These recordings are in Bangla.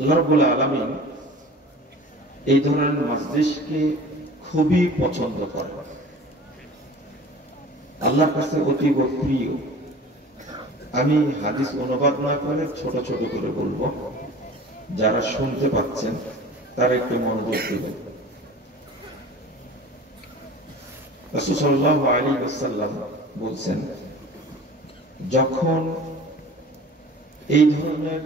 আল্লাহ রাব্বুল আলামিন এই ধরনের মজলিসকে খুবই পছন্দ করেন, আল্লাহর কাছে অতীব প্রিয়। আমি হাদিস অনুবাদ না করে ছোট ছোট করে বলবো, যারা শুনতে পাচ্ছেন তারা একটু মনোযোগ দিবেন। রাসূল সাল্লাল্লাহু আলাইহি ওয়াসাল্লাম বলছেন, যখন এই ধরনের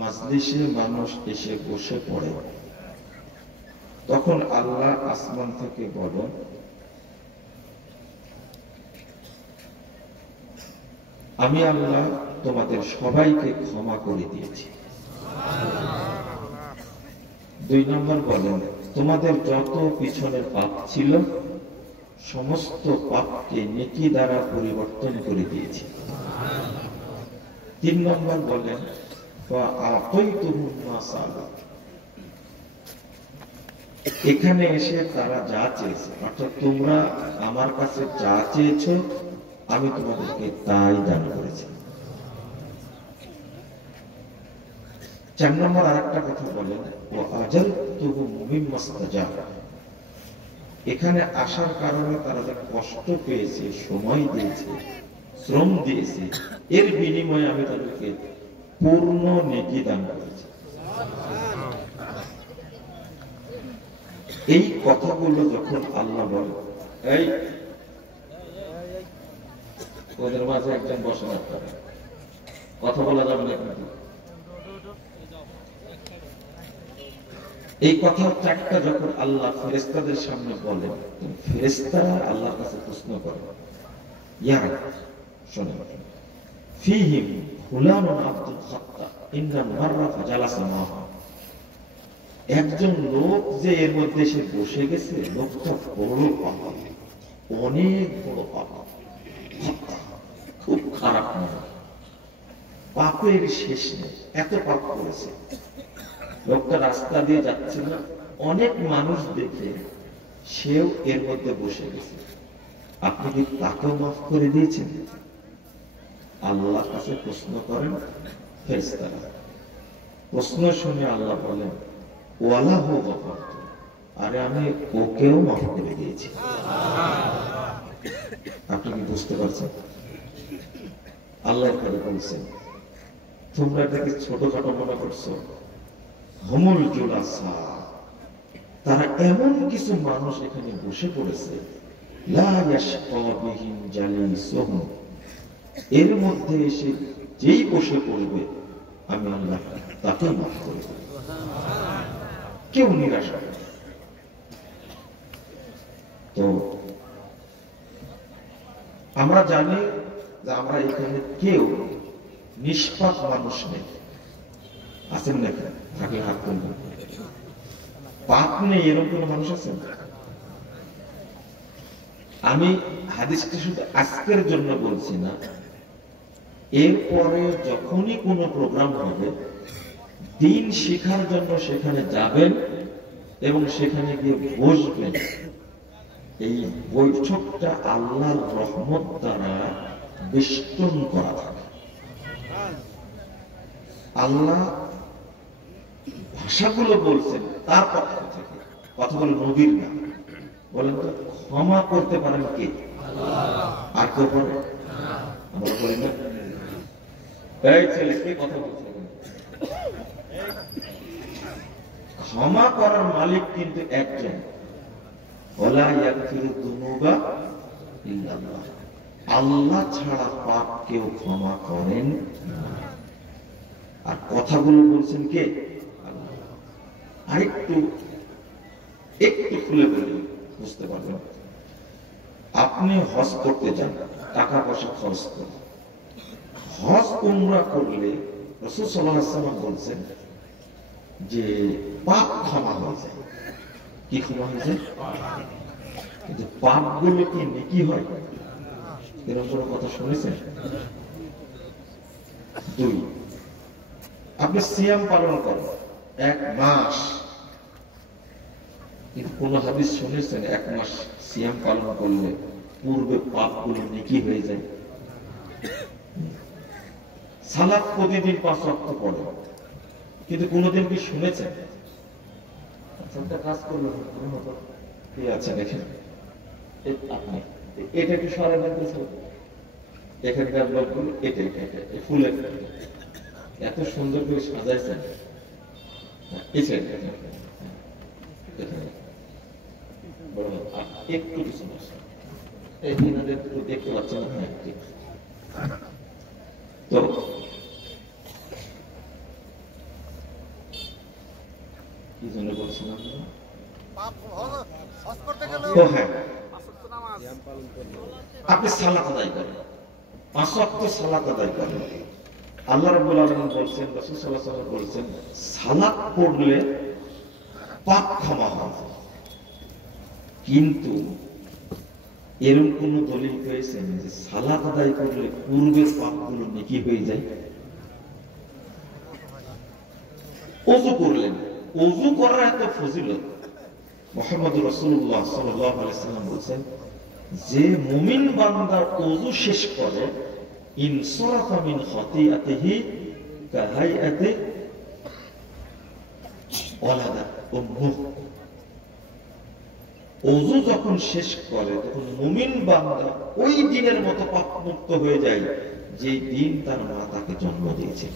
মাজলিসে মানুষ এসে বসে পড়ে, তখন আল্লাহ আসমান থেকে বলেন, আমি আল্লাহ তোমাদের সবাইকে ক্ষমা করে দিয়েছি। 2 নম্বর বলেন, তোমাদের যত পিছনের পাপ ছিল সমস্ত পাপকে নেকি দ্বারা পরিবর্তন করে দিয়েছি। 3 নম্বর বলেন, এখানে এসে তারা যা চেয়েছে, অর্থাৎ তোমরা আমার কাছে যা চেয়েছ আমি তোমাদেরকে তাই দান করেছি। 4 নম্বর আরেকটা কথা বলেন, এখানে আসার কারণে তারা যে কষ্ট পেয়েছে, সময় দিয়েছে, শ্রম দিয়েছে, এর বিনিময়ে আমি তাদেরকে পূর্ণ নেকি দান করেছি। এই কথাগুলো যখন আল্লাহ বলে, এই ওদের মাঝে একজন বসে রাখতে হবে, কথা বলা যাবে না কিন্তু। এই কথা 4টা যখন আল্লাহ ফেরেশতাদের সামনে বলেন, ফেরেশতারা আল্লাহর কাছে প্রশ্ন করে, ইয়া শুনুন, ফীহিম ফুলানুন আব্দুল খাত্তা ইন্না মাররা ফাজালাসা মাহু, একজন লোক যে এর মধ্যে এসে বসে গেছে, লোকটা বড় পাপী, অনেক বড় পাপী, খুব খারাপ মানুষ, পাপের শেষ নেই, এত পাপ করেছে। লোকটা রাস্তা দিয়ে যাচ্ছে না, অনেক মানুষ দেখে সেও এর মধ্যে বসে গেছে, আপনি কি তাকেও মাফ করে দিয়েছেন? আল্লাহর কাছে প্রশ্ন করেন ফেরেশতারা। প্রশ্ন শুনে আল্লাহ বলেন, ওয়ালাহু গফারতু, আরে আমি ওকেও মাফ করে দিয়েছি। আপনি কি বুঝতে পারছেন? আল্লাহ করে বলছেন, তোমরা এটাকে ছোটখাটো মনে করছো, হুমুল জুলাসা, তারা এমন কিছু মানুষ এখানে বসে পড়েছে, লা ইয়াশকা বিহিম জালিসুহুম, এর মধ্যে এসে যেই বসে পড়বে আমি আল্লাহ তাকে মাফ করে দেব। কেউ নিরাশ হবে। তো আমরা জানি যে আমরা এখানে কেউ নিষ্পাপ মানুষ নেই, আছেন না? থাকলে হাত তুলবেন। পাপ নেই এরকম কোন মানুষ আছেন? আমি হাদিসটা শুধু আজকের জন্য বলছি না, এরপরে যখনই কোনো প্রোগ্রাম হবে, দিন শেখার জন্য সেখানে যাবেন এবং সেখানে গিয়ে বসবেন। এই বৈঠকটা আল্লাহর রহমত দ্বারা বেষ্টন করা থাকে। আল্লাহ ভাষাগুলো বলছেন তার পক্ষ থেকে, কথাগুলো নবীর না। বলেন তো, ক্ষমা করতে পারেন কে? আর কেউ পারে? আমরা বলি না, এই ছেলে কে কথা বলছে? ক্ষমা করার মালিক কিন্তু একজন, ওয়ালা ইয়াগফিরু যুনুবা ইল্লাল্লাহ, আল্লাহ ছাড়া পাপ কেউ ক্ষমা করেন না। আর কথাগুলো বলছেন কে? আরেকটু একটু খুলে বলি, বুঝতে পারবেন। আপনি হজ করতে যান, টাকা পয়সা খরচ করে হজ উমরা করলে রাসূল সাল্লাল্লাহু আলাইহি ওয়াসাল্লাম বলছেন যে পাপ ক্ষমা হয়ে যায়। কি ক্ষমা হয়ে যায়? কিন্তু পাপগুলো কি নেকি হয়? এরকম কোনো কথা শুনেছেন? 2, আপনি সিয়াম পালন করেন 1 মাস, কিন্তু কোন হাদিস শুনেছেন 1 মাস সিয়াম পালন করলে পূর্বে পাপগুলো নেকি হয়ে যায়? সালাত প্রতিদিন 5 ওয়াক্ত পড়ে, কিন্তু কোনোদিন কি শুনেছেন একটা কাজ করলো কি আছে দেখেন আপনি এটা কি সরাই বলতেছে এখানকার লোকগুলো এটাই ফুলের এত সুন্দর করে সাজাইছেন একটু কিছু দেখতে পাচ্ছেন তো কি জন্য বলছিলাম আপনি সালাত আদায় করেন, 5 ওয়াক্ত সালাত আদায় করেন। আল্লাহ রাব্বুল আলামিন বলছেন, রাসূল সাল্লাল্লাহু আলাইহি ওয়াসাল্লাম বলছেন, সালাত পড়লে পাপ ক্ষমা হয়। কিন্তু এরকম কোন দলিল পেয়েছেন যে সালাত আদায় করলে পূর্বের পাপগুলো নেকি হয়ে যায়? ওযু করলেন, ওযু করার এত ফজিলত, মুহাম্মদুর রাসূলুল্লাহ সাল্লাল্লাহু আলাইহি ওয়াসাল্লাম বলেন যে মুমিন বান্দা ওযু শেষ করে ইনসারাফা মিন খাতিয়াতিহি কাহাইয়াতি ওয়ালাদা উম্মুহ। ওযু যখন শেষ করে তখন মুমিন বান্দা ওই দিনের মতো পাপ মুক্ত হয়ে যায় যে দিন তার মা তাকে জন্ম দিয়েছিল।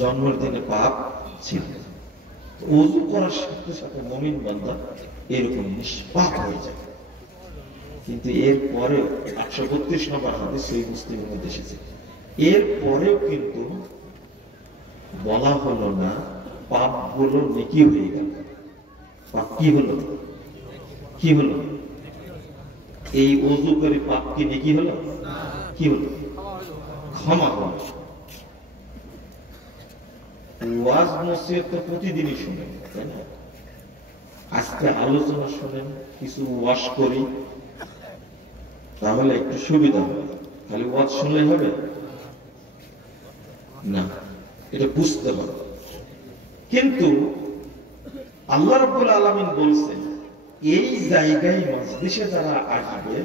জন্মের দিনে পাপ ছিল, ওযু করার সাথে সাথে মুমিন বান্দা এরকম নিষ্পাপ হয়ে যায়। কিন্তু এর পরেও 832 নম্বর হাদিস সহিহ মুসলিমের মধ্যে এসেছে, এর পরেও কিন্তু বলা হলো না পাপগুলো নেকি হয়ে গেল। পাপ কি হলো? কি হলো? এই ওযু করে পাপ কি নেকি হলো? কি হলো? ক্ষমা হলো। ওয়াজ নসিহত তো প্রতিদিনই শুনেন, তাই না? আজকে আলোচনা শুনেন, কিছু ওয়াজ করি, তাহলে একটু সুবিধা হবে। খালি ওয়াজ শুনলে হবে না, এটা বুঝতে হবে। কিন্তু আল্লাহ রাব্বুল আলামিন বলছেন এই জায়গায় মজলিসে যারা আসবে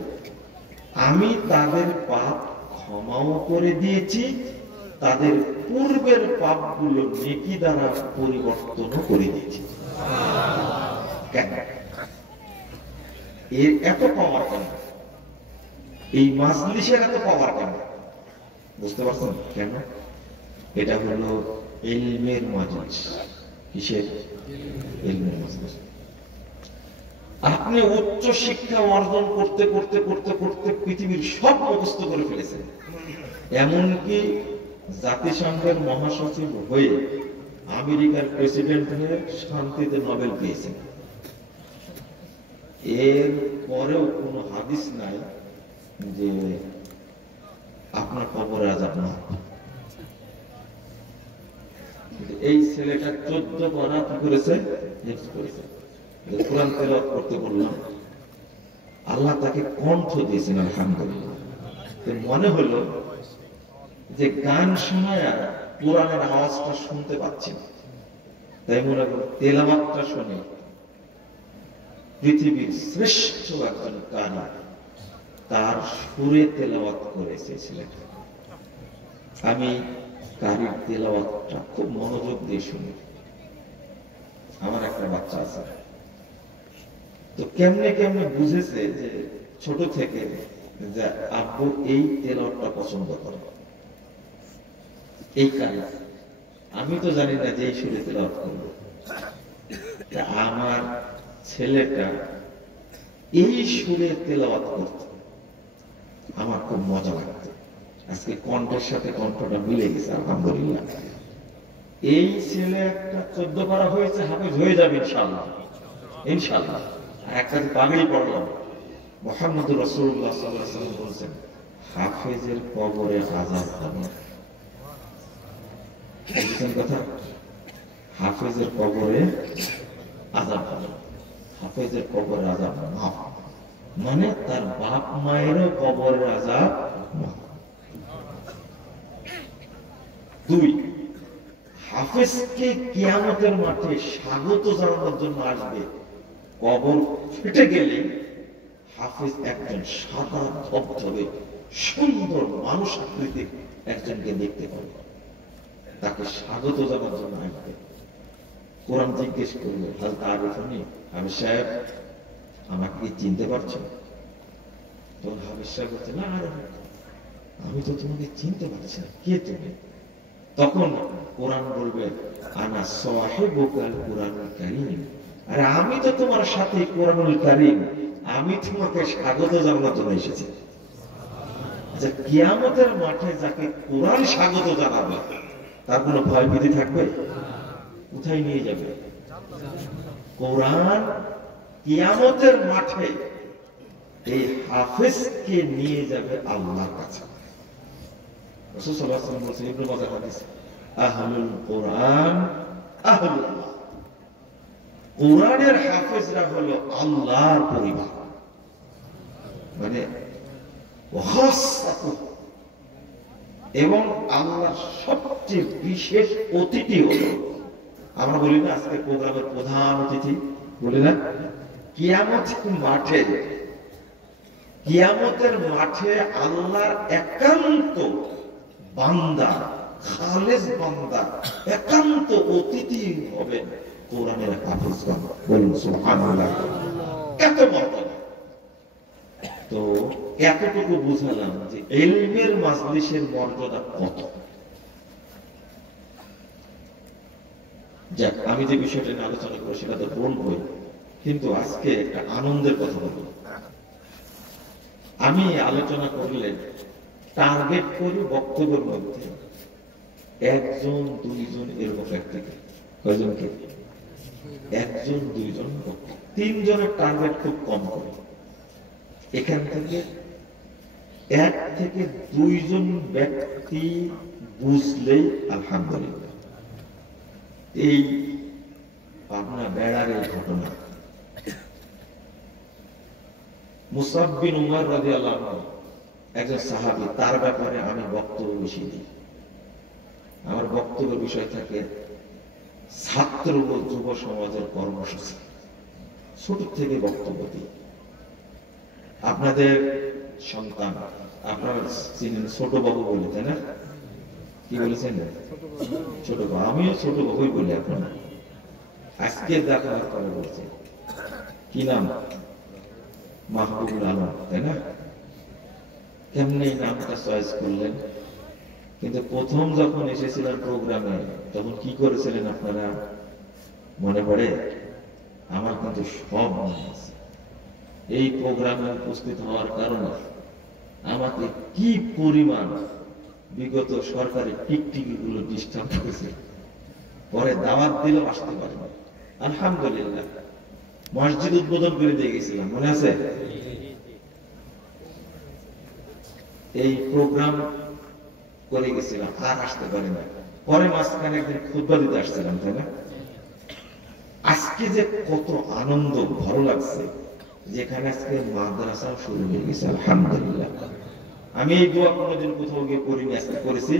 আমি তাদের পাপ ক্ষমাও করে দিয়েছি, তাদের পূর্বের পাপগুলো নেকি দ্বারা পরিবর্তনও করে দিয়েছি। কেন এর এত পাওয়ার? কেন এই মাজলিসের এত পাওয়ার? কেন বুঝতে পারছেন কেন? এটা হলো ইলমের মাজলিস। কিসের? ইলমের মাজলিস। আপনি উচ্চ শিক্ষা অর্জন করতে করতে করতে করতে পৃথিবীর সব মুখস্থ করে ফেলেছেন, এমনকি জাতিসংঘের মহাসচিব হয়ে আমেরিকার প্রেসিডেন্ট হয়ে শান্তিতে নোবেল পেয়েছেন। এর পরেও কোন হাদিস নাই যে আপনার কবরে আযাব না। এই ছেলেটা 14 পারা কি করেছে? হিফজ করেছে। কোরআন তেলাওয়াত করতে বললাম, আল্লাহ তাকে কণ্ঠ দিয়েছেন আলহামদুলিল্লাহ। মনে হলো যে গান শোনায় কোরআনের আওয়াজটা শুনতে পাচ্ছি না, তাই মনে হলো তেলাওয়াতটা শুনে পৃথিবীর শ্রেষ্ঠ একজন কারি তার সুরে তেলাওয়াত করেছে ছেলেটা। আমি কারির তেলাওয়াতটা খুব মনোযোগ দিয়ে শুনি। আমার একটা বাচ্চা আছে, তো কেমনে কেমনে বুঝেছে যে ছোট থেকে যে আব্বু এই তেলাওয়াতটা পছন্দ করে, এই কারি। আমি তো জানি না যে এই সুরে তেলাওয়াত করবো। আমার ছেলেটা এই সুরে তেলাওয়াত করত, আমার খুব মজা লাগতো। আজকে কণ্ঠের সাথে কণ্ঠটা মিলে গেছে আলহামদুলিল্লাহ। এই ছেলে একটা 14 পারা হয়েছে, হাফেজ হয়ে যাবে ইনশাআল্লাহ, ইনশাআল্লাহ। একটা পাগড়ি পড়লাম, মুহাম্মদুর রাসূলুল্লাহ সাল্লাল্লাহু আলাইহি ওয়াসাল্লাম বলেছেন হাফেজের কবরে আযাব হবে। বুঝছেন কথা? হাফেজের কবরে আযাব হবে। হাফেজের কবরে আযাব না মানে তার বাপ মায়েরও কবরের আযাব না। 2, হাফেজকে কিয়ামতের মাঠে স্বাগত জানানোর জন্য আসবে। কবর ফেটে গেলে হাফেজ একজন সাদা ধবধবে সুন্দর মানুষ আকৃতির একজনকে দেখতে পাবে, তাকে স্বাগত জানার জন্য আসবে। কোরআন জিজ্ঞেস করবে, হাল তারিফুনি, হাফেজ সাহেব আমাকে কি চিনতে পারছো? তখন হাফেজ সাহেব বলছে, না আমি তো তোমাকে চিনতে পারছি না, কে তুমি? তখন কোরআন বলবে, আনা সাহিবুকাল কুরআনুল কারীম, আরে আমি তো তোমার সাথে কুরআনুল কারীম, আমি তোমাকে স্বাগত জানানোর জন্য এসেছি। আচ্ছা, কিয়ামতের মাঠে যাকে কোরআন স্বাগত জানাবে তার কোনো ভয় ভীতি থাকবে? কোথায় নিয়ে যাবে? কোরআন কিয়ামতের মাঠে এই হাফেজকে নিয়ে যাবে আল্লাহর কাছে। রাসূল সাল্লাল্লাহু আলাইহি ওয়াসাল্লাম বলেছেন, ইবনে মাজাহ হাদিস, আহলুল কোরআন আহলুল্লাহ, কোরআনের হাফেজরা হলো আল্লাহর পরিবার, মানে এবং আল্লাহর সবচেয়ে বিশেষ অতিথি হলো, আমরা বলি না আজকে প্রোগ্রামের প্রধান অতিথি বলি না, কিয়ামতের মাঠে আল্লাহর একান্ত বান্দা, খালেস বান্দা, একান্ত অতিথি হবে কোরআনের হাফেজগণ। বলুন সুবহানাল্লাহ। এত মর্যাদা। তো এতটুকু বুঝালাম যে ইলমের মাজলিসের মর্যাদা কত। যাক, আমি যে বিষয়টা নিয়ে আলোচনা করি সেটা তো বলবই, কিন্তু আজকে একটা আনন্দের কথা বলবো। আমি আলোচনা করলে টার্গেট করি বক্তব্যের মধ্যে একজন দুইজন এরকম ব্যক্তিকে, কয়জনকে? একজন দুইজন, তিনজনের টার্গেট খুব কম করে। এখান থেকে এক থেকে দুইজন ব্যক্তি বুঝলেই আলহামদুলিল্লাহ। এই পাবনা বেড়ার এই ঘটনা, মুসআব বিন উমার রাদিয়াল্লাহু আনহু একজন সাহাবী, তার ব্যাপারে আমি বক্তব্য বেশি দিই। আমার বক্তব্যের বিষয় থাকে ছাত্র ও যুব সমাজের কর্মসূচি, ছোট থেকে বক্তব্য দিই। আপনাদের সন্তান, আপনারা চিনেন ছোট বাবু বলে, তাই না? কি বলেছেন? ছোট বাবু। আমিও ছোট বাবুই বলি এখন। আজকে দেখার পরে বলছে, কি নাম? মাহবুবুল আলম, তাই না? কেমনে এই নামটা চয়েস করলেন? কিন্তু প্রথম যখন এসেছিলেন প্রোগ্রামে, তখন কি করেছিলেন আপনারা মনে পড়ে? আমার কিন্তু সব মনে আছে। এই প্রোগ্রামে উপস্থিত হওয়ার কারণে আমাকে কি পরিমাণ বিগত সরকারি টিকটিকি গুলো ডিস্টার্ব করেছে। পরে দাওয়াত দিলেও আসতে পারে না। আলহামদুলিল্লাহ, মসজিদ উদ্বোধন করে দিয়ে গেছিলাম, মনে আছে? এই প্রোগ্রাম করে গেছিলাম, আর আসতে পারি না। পরে মাঝখানে একদিন খুতবা দিতে আসছিলাম, তাই না? আজকে যে কত আনন্দ, ভালো লাগছে, যেখানে আজকে মাদ্রাসা শুরু হয়ে গেছে, আলহামদুলিল্লাহ। আমি এই দোয়া কোনোদিন কোথাও গিয়ে করিনি, আজকে করেছি,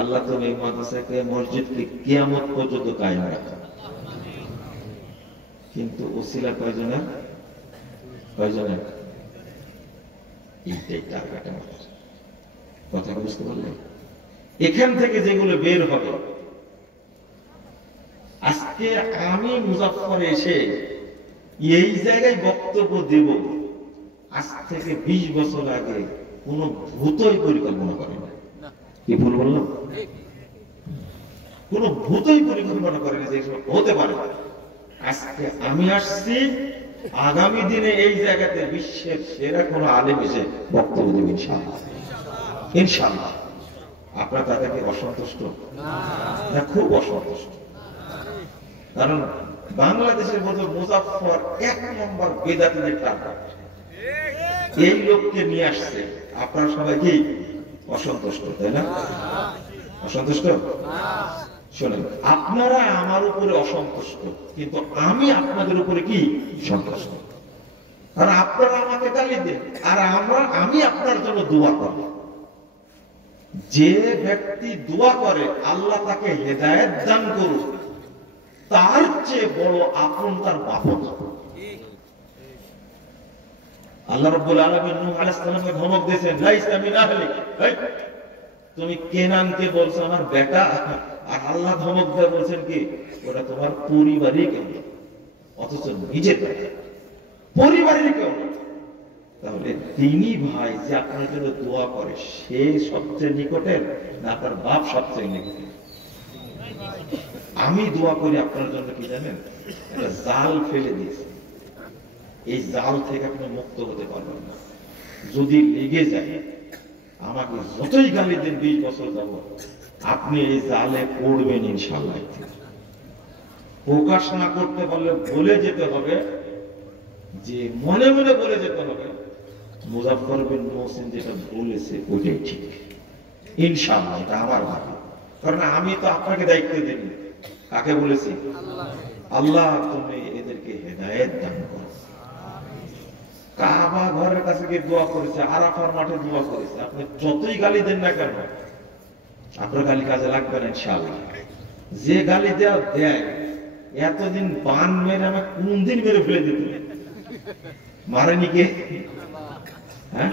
আল্লাহ তুমি এই মাদ্রাসাকে, মসজিদকে কিয়ামত পর্যন্ত কায়েম রাখো। কিন্তু ওসিলা কয়জনের? এইটাই টার্গেট আমাদের। কথা বুঝতে পারলে? এখান থেকে যেগুলো বের হবে, আজকে আমি মুজাফফরে এসে এই জায়গায় বক্তব্য দেব, আজ থেকে 20 বছর আগে কোন ভূতই পরিকল্পনা করে না। কি ভুল বললাম? কোন ভূতই পরিকল্পনা করে না যে হতে পারে। আজকে আমি আসছি, আগামী দিনে এই জায়গাতে বিশ্বের সেরা কোন আলেম এসে বক্তব্য দেবে ইনশাআল্লাহ। ইনশাআল্লাহ। আপনারা তাদেরকে অসন্তুষ্ট না? খুব অসন্তুষ্ট। কারণ বাংলাদেশের মতো মুজাফফর 1 নম্বর বেদাতীদের টার্গেট। এই লোককে নিয়ে আসছে, আপনারা সবাই কি অসন্তুষ্ট, তাই না? অসন্তুষ্ট? শোনেন, আপনারা আমার উপরে অসন্তুষ্ট, কিন্তু আমি আপনাদের উপরে কি সন্তুষ্ট। আর আপনারা আমাকে গালি দেন, আর আমি আপনার জন্য দোয়া করব। যে ব্যক্তি দোয়া করে আল্লাহ তাকে হেদায়েত দান করুন, তার চেয়ে বড় আপন তার বাপ। আল্লাহ রাব্বুল আলামিন নূহ আলাইহিস সালামকে ধমক দিয়েছেন, লাইসা মিন আহলিক, তুমি কেনানকে বলছো আমার বেটা, আর আল্লাহ ধমক দিয়ে বলছেন কি ওরা তোমার পরিবারই কেউ না, অথচ নিজের বেটা, পরিবারের কেউ না। তাহলে তিনি ভাই যে আপনার জন্য দোয়া করে সে সবচেয়ে নিকটের না আপনার বাপ সবচেয়ে নিকটের? আমি দোয়া করি আপনার জন্য কি জানেন, একটা জাল ফেলে দিয়েছে, এই জাল থেকে আপনি মুক্ত হতে পারবেন না। যদি লেগে যায় আমাকে যতই গালি দেন 20 বছর যাব, আপনি এই জালে পড়বেন ইনশাআল্লাহ। প্রকাশ না করতে পারলে বলে যেতে হবে, যে মনে মনে বলে যেতে হবে মুজাফফর বিন মুহসিন যেটা বলেছে ওইটাই ঠিক, ইনশাআল্লাহ। এটা আমার ভাবনা, কারণ আমি তো আপনাকে দায়িত্ব দিই। কাকে বলেছি? আল্লাহ তুমি এদেরকে হেদায়েত দান করো। কাবা ঘরের কাছে গিয়ে দোয়া করেছে, আরাফার মাঠে দোয়া করেছে। আপনি যতই গালি দেন না কেন আপনার গালি কাজে লাগবে না ইনশাআল্লাহ। যে গালি দেওয়া দেয়, এতদিন বান মেরে আমাকে কোন দিন মেরে ফেলে দিত, মারেনি কে? হ্যাঁ,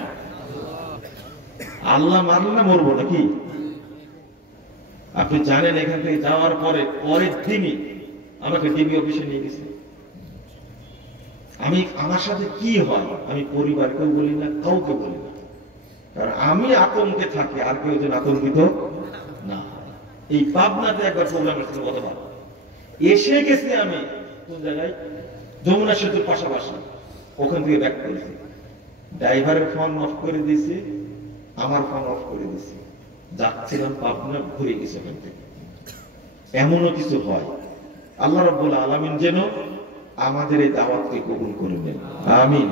আল্লাহ মারলে না মরবো নাকি? আপনি জানেন এখান থেকে যাওয়ার পরে পরের দিনই আমাকে ডিবি অফিসে নিয়ে গেছে। আমি আমার সাথে কি হয় আমি পরিবারকেও বলি না, কাউকে বলি না, কারণ আমি আতঙ্কে থাকি, আর কেউ যেন আতঙ্কিত না। এই পাবনাতে একবার প্রোগ্রামের সাথে কথা বলা এসে গেছি আমি কোন জায়গায়, যমুনা সেতুর পাশাপাশি, ওখান থেকে ব্যাক করেছি। ড্রাইভারের ফোন অফ করে দিয়েছি, আমার ফোন অফ করে দিয়েছি, যাচ্ছিলাম পাবনা, ঘুরে গেছে ওখান থেকে। এমনও কিছু হয়। আল্লাহ রাব্বুল আলামিন যেন আমাদের এই দাওয়াতকে কবুল করে নেন, আমিন।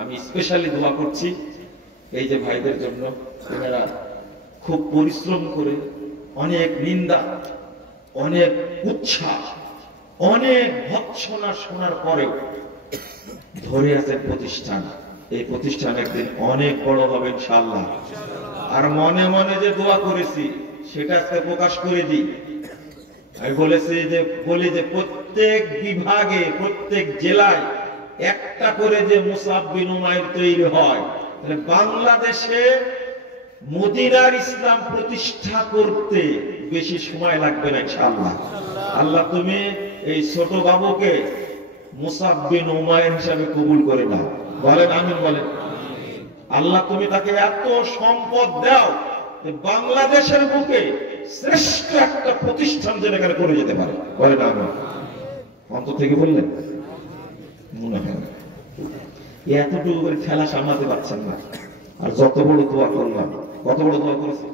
আমি স্পেশালি দোয়া করছি এই যে ভাইদের জন্য, এনারা খুব পরিশ্রম করে অনেক নিন্দা, অনেক উচ্ছ্বাস, অনেক ভৎসনা শোনার পরেও ধরে আছেন প্রতিষ্ঠান। এই প্রতিষ্ঠান একদিন অনেক বড় হবে ইনশাআল্লাহ। আর মনে মনে যে দোয়া করেছি সেটা আজকে প্রকাশ করে দিই। আমি বলি যে প্রত্যেক বিভাগে, প্রত্যেক জেলায় একটা করে যে মুসআব বিন উমাইর তৈরি হয়, তাহলে বাংলাদেশে মদিনার ইসলাম প্রতিষ্ঠা করতে বেশি সময় লাগবে না ইনশাআল্লাহ। আল্লাহ তুমি এই ছোট বাবুকে মুসআব বিন উমাইর হিসাবে কবুল করে নাও, বলেন আমিন, বলেন। আল্লাহ তুমি তাকে এত সম্পদ দাও বাংলাদেশের বুকে শ্রেষ্ঠ একটা প্রতিষ্ঠান যেন এখানে করে যেতে পারে, বলেন আমিন। অন্তর থেকে বললেন, মনে হয় এতটুকু করে খেলা সামলাতে পারছেন না। আর যত বড় দোয়া করলাম, কত বড় দোয়া করেছে,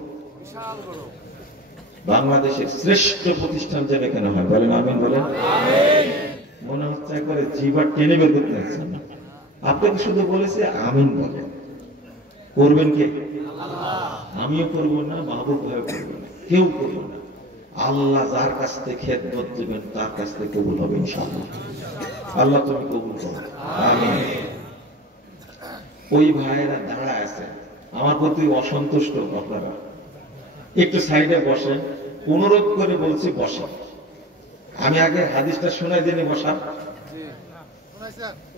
বাংলাদেশের শ্রেষ্ঠ প্রতিষ্ঠান যেন এখানে হয়, বলেন আমিন, বলেন। মনে হচ্ছে একবারে জিবার টেনে বের করতে পারছেন না। আপনাকে শুধু বলেছে আমিন বলেন, করবেন কে? আমিও করবো না, মাহবুব ভাইও করবো না, কেউ করবো না। আল্লাহ যার কাছ থেকে খেদমত দেবেন তার কাছ থেকে কবুল হবে ইনশাআল্লাহ। আল্লাহ তুমি কবুল করো, আমিন। ওই ভাইয়েরা দাঁড়ায় আছে, আমার প্রতি অসন্তুষ্ট, আপনারা একটু সাইডে বসেন, অনুরোধ করে বলছি বসেন। আমি আগে হাদিসটা শোনাই দিনে বসা,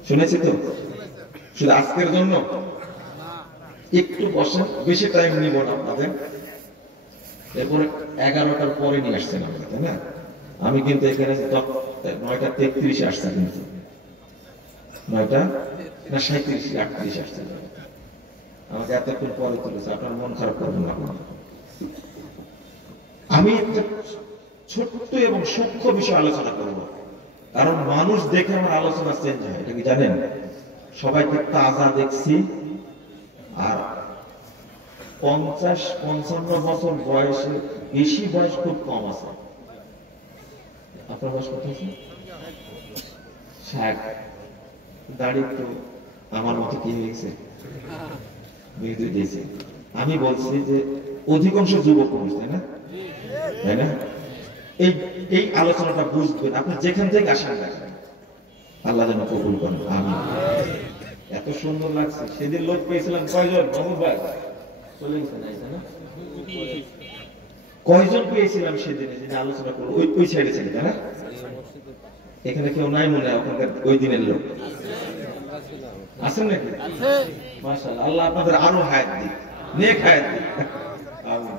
শুনেছি তো, শুধু আজকের জন্য একটু বসেন, বেশি টাইম নিব না আপনাদের। এরপরে 11টার পরে নিয়ে আসছেন আমরা, তাই না? আমি কিন্তু এখানে 9:33 আসছে, কিন্তু 9টা না 37-38 আসছে, আমাকে এতক্ষণ পরে তুলেছে। আপনার মন খারাপ করবেন না। আমি একটা ছোট্ট এবং সূক্ষ্ম বিষয় আলোচনা করব, কারণ মানুষ দেখে আমার আলোচনা চেঞ্জ হয়, এটা কি জানেন? সবাইকে তাজা দেখছি, আর 50-55 বছর বয়সে বেশি বয়স খুব কম আছে। আপনার বয়স কত আছে? 60। দাড়ি তো আমার মতো কি হয়েছে, মৃদু দিয়েছে। আমি বলছি যে অধিকাংশ যুবক মানুষ, তাই না? তাই না? এই আলোচনাটা বুঝবেন আপনি যেখান থেকে আসেন না, আল্লাহ যেন কবুল করেন, আমিন। এত সুন্দর লাগছে। সেদিন লোক পেয়েছিলাম কয়জন? মাহমুদ ভাই চলে গেছেন, না? কয়জন পেয়েছিলাম সেদিনে, যিনি আলোচনা করবো ওই সাইডে ছিল, তাই না? এখানে কেউ নাই মনে হয় ওখানকার ওই দিনের লোক? আছেন নাকি? মাশাআল্লাহ, আল্লাহ আপনাদের আরো হায়াত দিক, নেক হায়াত দিক। আমিন।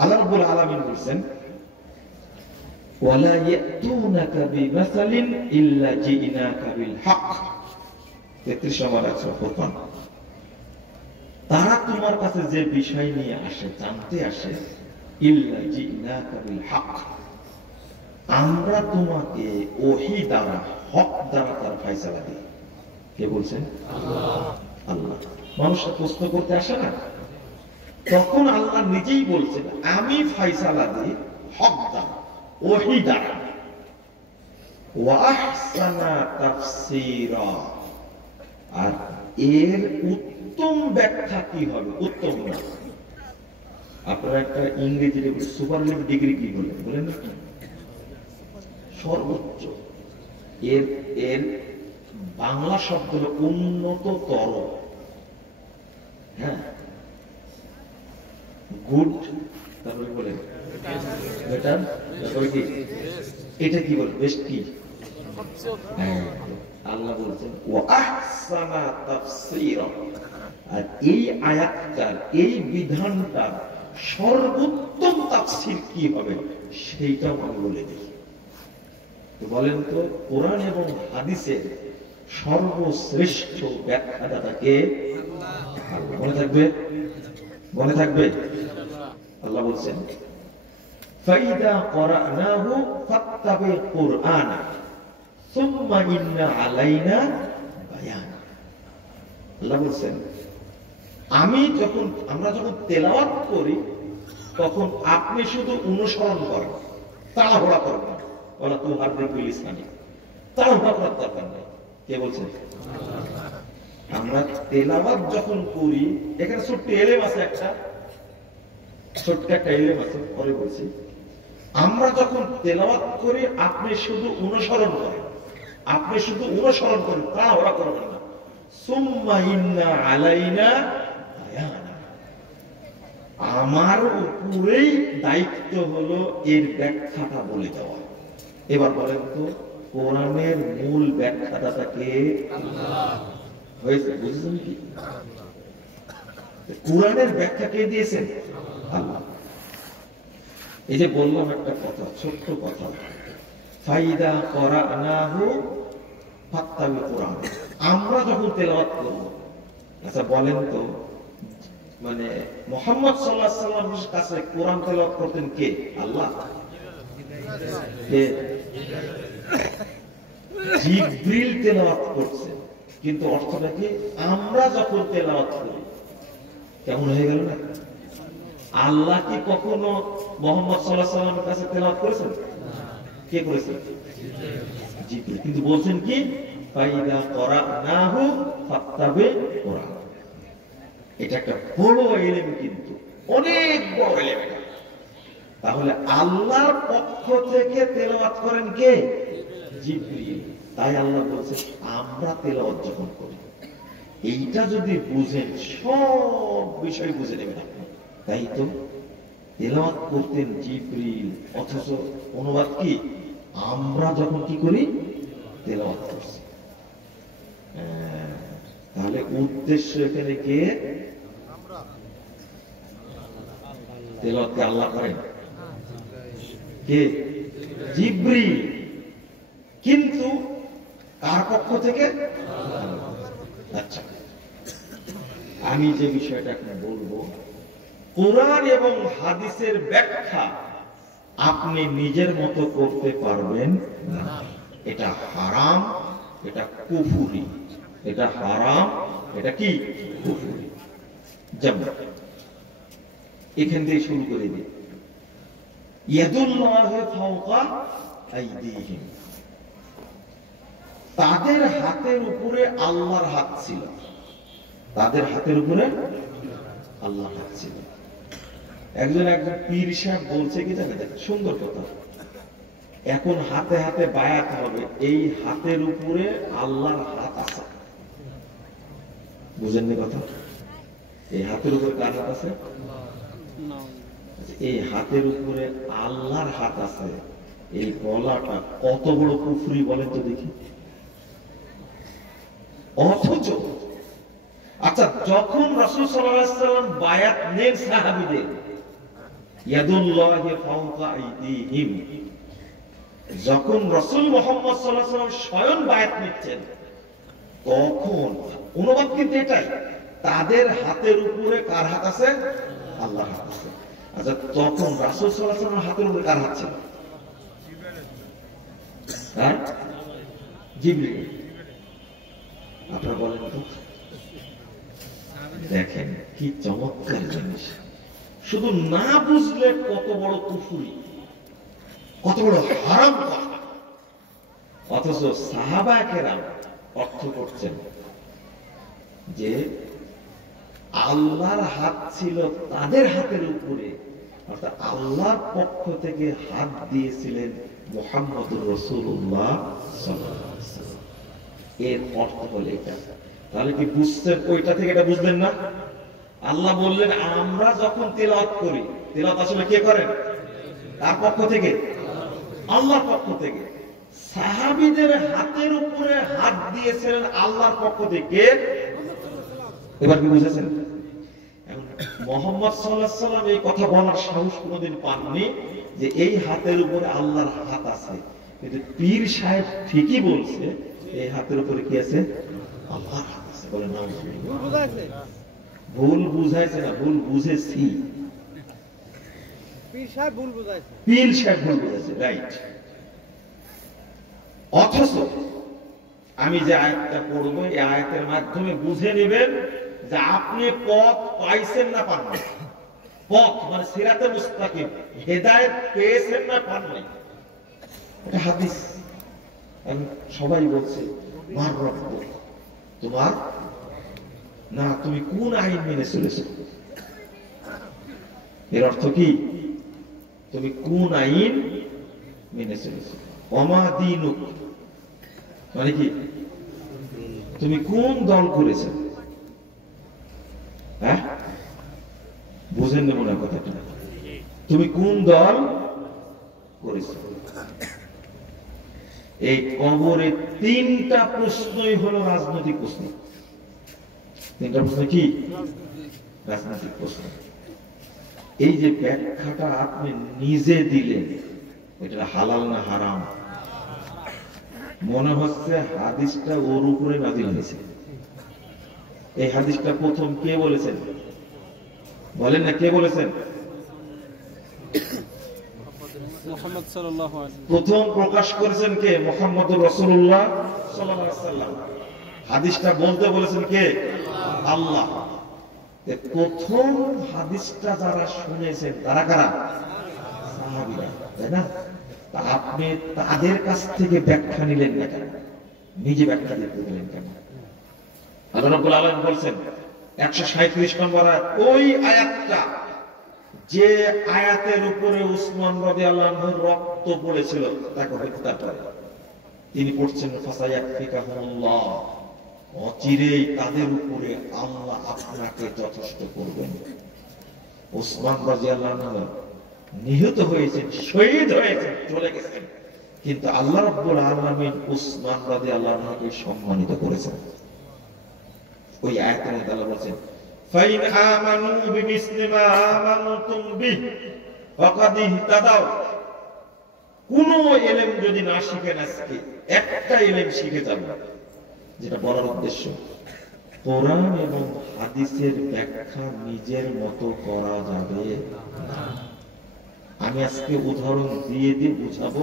আল্লাহ রাব্বুল আলামিন বলেন ওয়ালা ইয়াতুনাকা বিমাসালিন ইল্লা জিনাকা বিল হক। 33 নম্বর আছে ফুরকান। তারা তোমার কাছে যে বিষয় নিয়ে আসে, জানতে আসে, ইল্লা জিনাকা বিল হক, আমরা তোমাকে ওহী দ্বারা, হক দ্বারা তার ফয়সালা দিই। কে বলছেন? আল্লাহ। আল্লাহ। মানুষটা প্রশ্ন করতে আসে না, তখন আল্লাহ নিজেই বলছেন আমি ফয়সালা দিই হক দ্বারা, ওহী দ্বারা। ওয়া আহসানা তাফসীরা, আর এর উত্তম ব্যাখ্যা কি হবে? উত্তম না, আপনারা একটা ইংরেজিতে সুপারলেটিভ ডিগ্রি কি বলেন? বলেন না, সর্বোচ্চ। এর এর বাংলা শব্দ হলো উন্নততর। হ্যাঁ, গুড, তারপরে বলেন বেটার, তারপরে কি, এটা কি বলে? বেস্ট কি? আল্লাহ বলছেন ওয়া আহসানা তাফসীরা, আর এই আয়াতটার, এই বিধানটার সর্বোত্তম তাফসীর কি হবে সেইটাও আমি বলে দিই। তো বলেন তো, কোরআন এবং হাদিসের সর্বশ্রেষ্ঠ ব্যাখ্যাদাতাকে? আল্লাহ। মনে থাকবে? মনে থাকবে? আল্লাহ বলছেন ফাইদা করানাহু ফাত্তাবি কুরআনা সুম্মা ইন্না আলাইনা বায়ান। আল্লাহ বলছেন আমরা যখন তেলাওয়াত করি তখন আপনি শুধু অনুসরণ করেন, তাড়াহুড়া করবেন না। ওয়ালা তুহাররিকুল লিসানি, তাড়াহুড়া করার দরকার নেই। কে বলছেন? আমরা তেলাওয়াত যখন করি, এখানে ছোট্ট এলেম আছে, ছোট্ট একটা এলেম আছে, পরে বলছি। আমরা যখন তেলাওয়াত করি আপনি শুধু অনুসরণ করেন, তাড়াহুড়া করবেন না। সুম্মা ইন্না আলাইনা বায়ানা, আমার উপরেই দায়িত্ব হলো এর ব্যাখ্যাটা বলে দেওয়া। এবার বলেন তো, কোরআনের মূল ব্যাখ্যাদাতা কে? আল্লাহ। হয়েছে? বুঝছেন কি? কোরআনের ব্যাখ্যা কে দিয়েছেন? আল্লাহ। এই যে বললাম একটা কথা, ছোট্ট কথা, ফাইদা করানাহু ফাত্তাবি কুরআন, আমরা যখন তেলাওয়াত করব। আচ্ছা বলেন তো, মানে মুহাম্মদ সাল্লাল্লাহু আলাইহি ওয়াসাল্লামের কাছে কোরআন তেলাওয়াত করতেন কে? আল্লাহ। কে? জিবরিল তেলাওয়াত করছে, কিন্তু অর্থটা কি? আমরা যখন তেলাওয়াত করি, কেমন হয়ে গেল না? আল্লাহ কি কখনো মুহাম্মদ সাল্লাল্লাহু আলাইহি ওয়াসাল্লামের কাছে তেলাওয়াত করেছেন? কে করেছেন? জিবরিল। কিন্তু বলছেন কি? ফাইদা করানাহু ফাত্তাবি কুরআন। এটা একটা বড় ইলম, কিন্তু অনেক বড় ইলম। তাহলে আল্লাহর পক্ষ থেকে তেলাওয়াত করেন কে? জিবরিল। তাই আল্লাহ বলছে আমরা তেলাওয়াত যখন করি, এইটা যদি বুঝেন সব বিষয় বুঝে নেবেন আপনি। তাই তো তেলাওয়াত করতেন জিবরিল, অথচ অনুবাদ কি? আমরা যখন কি করি? তেলাওয়াত করছি। তাহলে উদ্দেশ্য এখানে কে? তেলাওয়াত কে আল্লাহ করেন? কে? জিবরিল। কিন্তু কার পক্ষ থেকে? আচ্ছা, আমি যে বিষয়টা এখন বলবো, কোরআন এবং হাদিসের ব্যাখ্যা আপনি নিজের মতো করতে পারবেন না। এটা হারাম, এটা কুফরি। এটা হারাম, এটা কি? কুফরি। যেমন এখান থেকে শুরু করে দিই, ইয়াদুল্লাহি ফাওকা আইদিহিম, তাদের হাতের উপরে আল্লাহর হাত ছিল। তাদের হাতের উপরে আল্লাহর হাত ছিল। একজন পীর সাহেব বলছে কি জানেন? সুন্দর কথা, এখন হাতে হাতে বায়াত হবে, এই হাতের উপরে আল্লাহর হাত আছে। বুঝেননি কথা? এই হাতের উপরে কার হাত আছে? এই হাতের উপরে আল্লাহর হাত আছে। এই বলাটা কত বড় কুফরি বলেন তো দেখি। অথচ আচ্ছা, যখন রাসূল সাল্লাল্লাহু আলাইহি ওয়াসাল্লাম বায়াত নেন সাহাবীদের, ইয়াদুল্লাহি ফাওকা আইদিহিম, যখন রাসূল মুহাম্মদ সাল্লাল্লাহু আলাইহি ওয়াসাল্লাম স্বয়ং বায়াত নিচ্ছেন, তখন অনুবাদ কিন্তু এটাই, তাদের হাতের উপরে কার হাত আছে? আল্লাহর হাত আছে। আচ্ছা, তখন রাসূল সাল্লাল্লাহু আলাইহি ওয়াসাল্লামের হাতের উপরে কার হাত ছিল? হ্যাঁ, জিবরিল। আপনারা বলেন তো, দেখেন কি চমৎকার জিনিস। শুধু না বুঝলে কত বড় কুফরি, কত বড় হারাম কথা, অথচ সাহাবায়ে কেরাম অর্থ করছেন যে আল্লাহর হাত ছিল তাদের হাতের উপরে, অর্থাৎ আল্লাহর পক্ষ থেকে হাত দিয়েছিলেন মুহাম্মদুর রাসূলুল্লাহ সাল্লাল্লাহু আলাইহি ওয়াসাল্লাম। এর অর্থ হলো এটা। তাহলে কি বুঝছেন? ওইটা থেকে এটা বুঝলেন না? আল্লাহ বললেন আমরা যখন তেলাওয়াত করি, তেলাওয়াত আসলে কে করেন? তার পক্ষ থেকে, আল্লাহর পক্ষ থেকে। সাহাবীদের হাতের উপরে হাত দিয়েছিলেন আল্লাহর পক্ষ থেকে। এবার কি বুঝেছেন? মুহাম্মদ সাল্লাল্লাহু আলাইহি ওয়াসাল্লাম এই কথা বলার সাহস কোনোদিন পাননি যে এই হাতের উপরে আল্লাহর হাত আছে, কিন্তু পীর সাহেব ঠিকই বলছে এই হাতের উপরে কি আছে? আল্লাহর হাত আছে। বলে না, ভুল বুঝাইছে না, ভুল বুঝেছি। পীর সাহেব ভুল বুঝাইছে, পীর সাহেব ভুল বুঝাইছে, রাইট। অথচ আমি যে আয়াতটা পড়বো, এই আয়াতের মাধ্যমে বুঝে নেবেন যে আপনি পথ পাইছেন না পান নাই। পথ মানে সিরাতে মুস্তাকিম, হেদায়েত পেয়েছেন না পান নাই, এটা হাদিস। সবাই বলছে মার রব্বুক, তোমার না, তুমি কোন আইন মেনে চলেছো? এর অর্থ কি? তুমি কোন আইন মেনে চলেছো? ওমা দীনুক মানে কি? তুমি কোন দল করেছো? হ্যাঁ, বুঝেন না মনে কথাটা? তুমি কোন দল করেছো? এই কবরে তিনটা প্রশ্নই হলো রাজনৈতিক প্রশ্ন। তিনটা প্রশ্ন কি? রাজনৈতিক প্রশ্ন। এই যে ব্যাখ্যাটা আপনি নিজে দিলেন, এটা হালাল না হারাম? মনে হচ্ছে হাদিসটা ওর উপরে নাযিল হয়েছে। এই হাদিসটা প্রথম কে বলেছেন? বলেন না, কে বলেছেন? মুহাম্মদ সাল্লাল্লাহু আলাইহি ওয়াসাল্লাম। প্রথম প্রকাশ করেছেন কে? মুহাম্মদুর রাসূলুল্লাহ সাল্লাল্লাহু আলাইহি ওয়াসাল্লাম। হাদিসটা বলতে বলেছেন কে? আল্লাহ। প্রথম হাদিসটা যারা শুনেছেন তারা কারা? সাহাবীরা, তাই না? আপনি তাদের কাছ থেকে ব্যাখ্যা নিলেন না কেন? নিজে ব্যাখ্যা দিতে গেলেন কেন? আল্লাহ রাব্বুল আলামিন বলছেন 137 নম্বর আয়াত, ওই আয়াতটা যে আয়াতের উপরে উসমান রাদিয়াল্লাহু আনহুর রক্ত পড়েছিল তাকে হত্যা করে, তিনি পড়ছেন ফাসায়াকফিকাহুল্লাহ, অচিরেই তাদের উপরে আল্লাহ আপনাকে যথেষ্ট করবেন। উসমান রাদিয়াল্লাহু আনহু নিহত হয়েছেন, শহীদ হয়েছেন, চলে গেছেন, কিন্তু আল্লাহ রাব্বুল আলামিন উসমান রাদিয়াল্লাহু আনহুকে সম্মানিত করেছেন। ওই আয়াতে আল্লাহ বলেন ফাইন আমানু বিমিসলি মা আমানতুম বিহি ফাকাদ ইহতাদাও। কোন ইলম যদি না শিখেন, আজকে একটা ইলম শিখে যাবেন, যেটা বলার উদ্দেশ্য, কোরআন এবং হাদিসের ব্যাখ্যা নিজের মতো করা যাবে না। আমি আজকে উদাহরণ দিয়ে দিয়ে বুঝাবো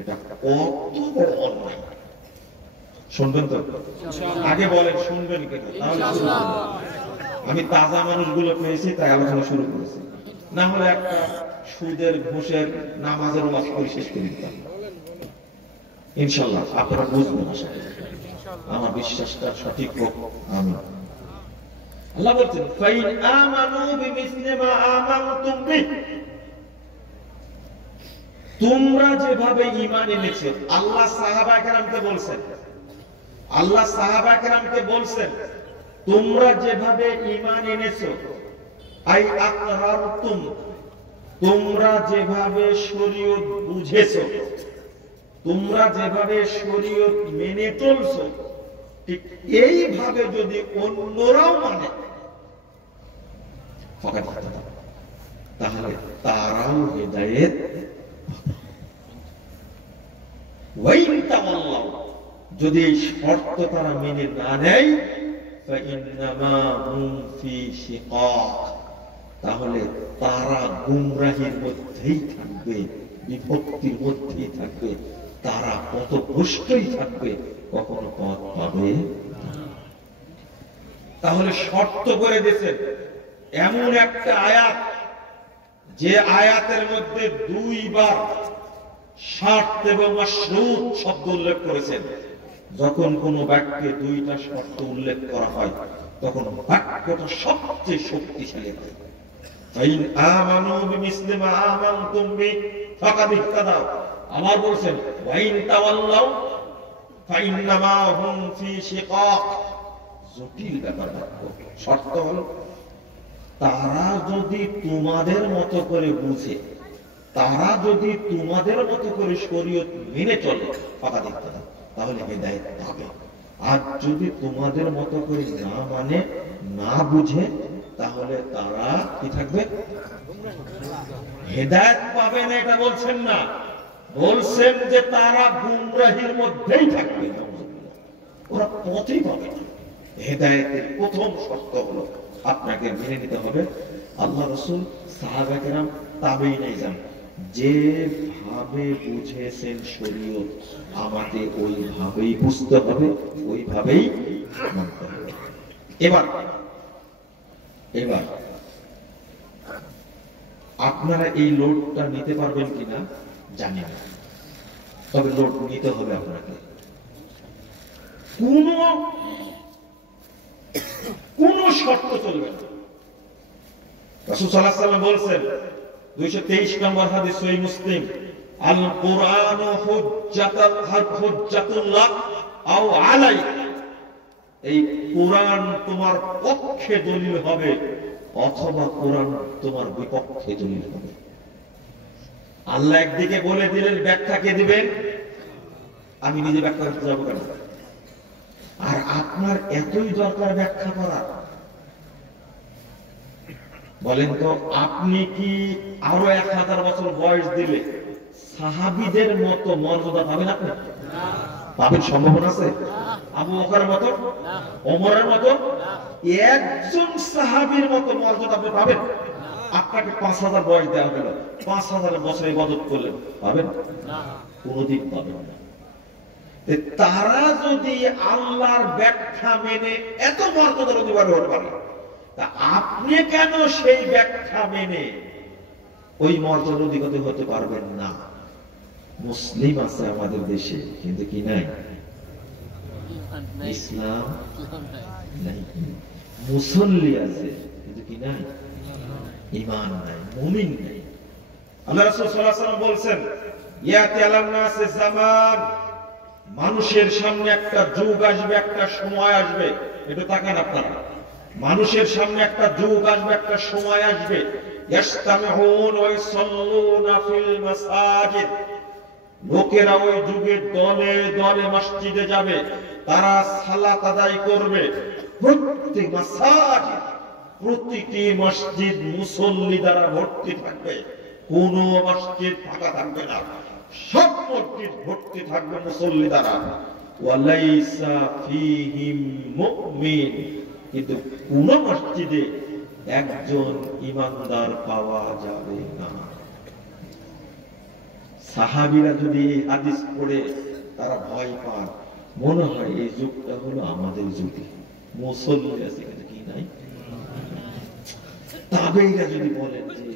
এটা কত বড় অন্যায়। শুনবেন তো? আগে বলেন শুনবেন কেন? আমি তাজা মানুষগুলো পেয়েছি তাই আলোচনা শুরু করেছি, না হলে একটা সুদের ঘুষের নামাজের ওয়াজ করে শেষ করে দিতাম। ইনশাআল্লাহ আপনারা বুঝবেন, আমার বিশ্বাসটা সঠিক হোক। আমি আল্লাহ বলছেন ফাইন আমানু বিমিসলি মা আমানতুম বিহি, তোমরা যেভাবে ঈমান এনেছো, আল্লাহ সাহাবায়ে কেরামকে বলছেন, আল্লাহ সাহাবায়ে কেরামকে বলছেন তোমরা যেভাবে ঈমান এনেছো, আই আকরারতুম, তোমরা যেভাবে শরীয়ত বুঝেছো, তোমরা যেভাবে শরীয়ত মেনে চলছো, ঠিক এইভাবে যদি অন্যরাও মানে তাহলে তারাও হেদায়েত। যদি এই শর্ত তারা মেনে না নেয় তাহলে তারা গুমরাহির মধ্যেই থাকবে, বিভক্তির মধ্যেই থাকবে, তারা পথভ্রষ্টই থাকবে, কখনো পথ পাবে। তাহলে শর্ত করে দিয়েছেন এমন একটা আয়াত, যে আয়াতের মধ্যে দুইবার শর্ত এবং মাশরুত শব্দ উল্লেখ করেছেন। যখন কোন বাক্যে দুইটা শর্ত উল্লেখ করা হয় তখন বাক্যটা সবচেয়ে শক্তিশালী হয়। আমার বলছেন জটিল ব্যাপার। শর্ত হলো তারা যদি তোমাদের মতো করে বুঝে, তারা যদি তোমাদের মতো করে শরীয়ত মেনে চলে তাহলে হেদায়েত পাবে। আর যদি তোমাদের মতো করে না মানে, না বুঝে, তাহলে তারা কি থাকবে? হেদায়েত পাবে না। এটা বলছেন না, বলছেন যে তারা গুমরাহির মধ্যেই থাকবে, ওরা পথই পাবে না। হেদায়েতের প্রথম শর্ত হলো আপনাকে মেনে নিতে হবে আল্লাহ রাসূল, সাহাবা কেরাম, তাবেঈন যেভাবে বুঝেছেন শরীয়ত, আমাকে ওইভাবেই বুঝতে হবে, ওইভাবেই মানতে হবে। এবার আপনারা এই লোডটা নিতে পারবেন কিনা জানি না, তবে লোড নিতে হবে আপনাকে। কোন শর্ত চলবে না। রাসূল সাল্লাল্লাহু আলাইহি ওয়াসাল্লাম বলেছেন 223 নম্বর হাদিস সহিহ মুসলিম, আল কুরআনু হুজ্জাতুন লাক আও আলাইক। এই কুরআন তোমার পক্ষে দলিল হবে অথবা কুরআন তোমার বিপক্ষে দলিল হবে। আল্লাহ একদিকে বলে দিলেন, ব্যাখ্যা কে দিবেন? আমি নিজে ব্যাখ্যা করতে যাবো কেন? আর আপনার এতই দরকার ব্যাখ্যা করা, বলেন তো আপনি কি আরো 1000 বছর বয়স দিলে সাহাবীদের মতো মর্যাদা পাবেন? আপনি পাবেন? সম্ভাবনা আছে? আবু বকরের মতো, ওমরের মতো, একজন সাহাবীর মতো মর্যাদা আপনি পাবেন? আপনাকে 5000 বয়স দেওয়া গেল, 5000 বছর ইবাদত করলেন, পাবেন? কোনদিন পাবেন না। তারা যদি আল্লাহর ব্যাখ্যা মেনে এত মর্যাদার অধিকারী হতে পারে, তা আপনি কেন সেই ব্যাখ্যা মেনে ওই মর্যাদার অধিকারী হতে পারবেন না? মুসলিম আছে আমাদের দেশে, কিন্তু কি নাই? ইসলাম নাই। মুসল্লি আছে, কিন্তু কি নাই? ঈমান নাই, মুমিন নাই। আল্লাহ রাসূল সাল্লাল্লাহু আলাইহি ওয়াসাল্লাম বলেছেন, ইয়াতি আলান নাসে জামান, মানুষের সামনে একটা যুগ আসবে, একটা সময় আসবে। একটু তাকান আপনারা, মানুষের সামনে একটা যুগ আসবে, একটা সময় আসবে, ইয়াসতামিউন ওয়া ইউসাল্লুনা ফিল মাসাজিদ। লোকেরা ওই যুগে দলে দলে মসজিদে যাবে, তারা সালাত আদায় করবে। প্রত্যেক মাসাজিদ, প্রতিটি মসজিদ মুসল্লি দ্বারা ভর্তি থাকবে, কোন মসজিদ ফাঁকা থাকবে না, সব মসজিদ ভর্তি থাকবে মুসল্লি দ্বারা। ওয়ালাইসা ফীহিম মুমিন, কিন্তু কোন মসজিদে একজন ঈমানদার পাওয়া যাবে না। সাহাবীরা যদি এই হাদিস পড়ে তারা ভয় পান, মনে হয় এই যুগটা হলো আমাদের যুগ, মুসল্লি আছে কিন্তু কি নাই। তাবেঈরা যদি বলেন যে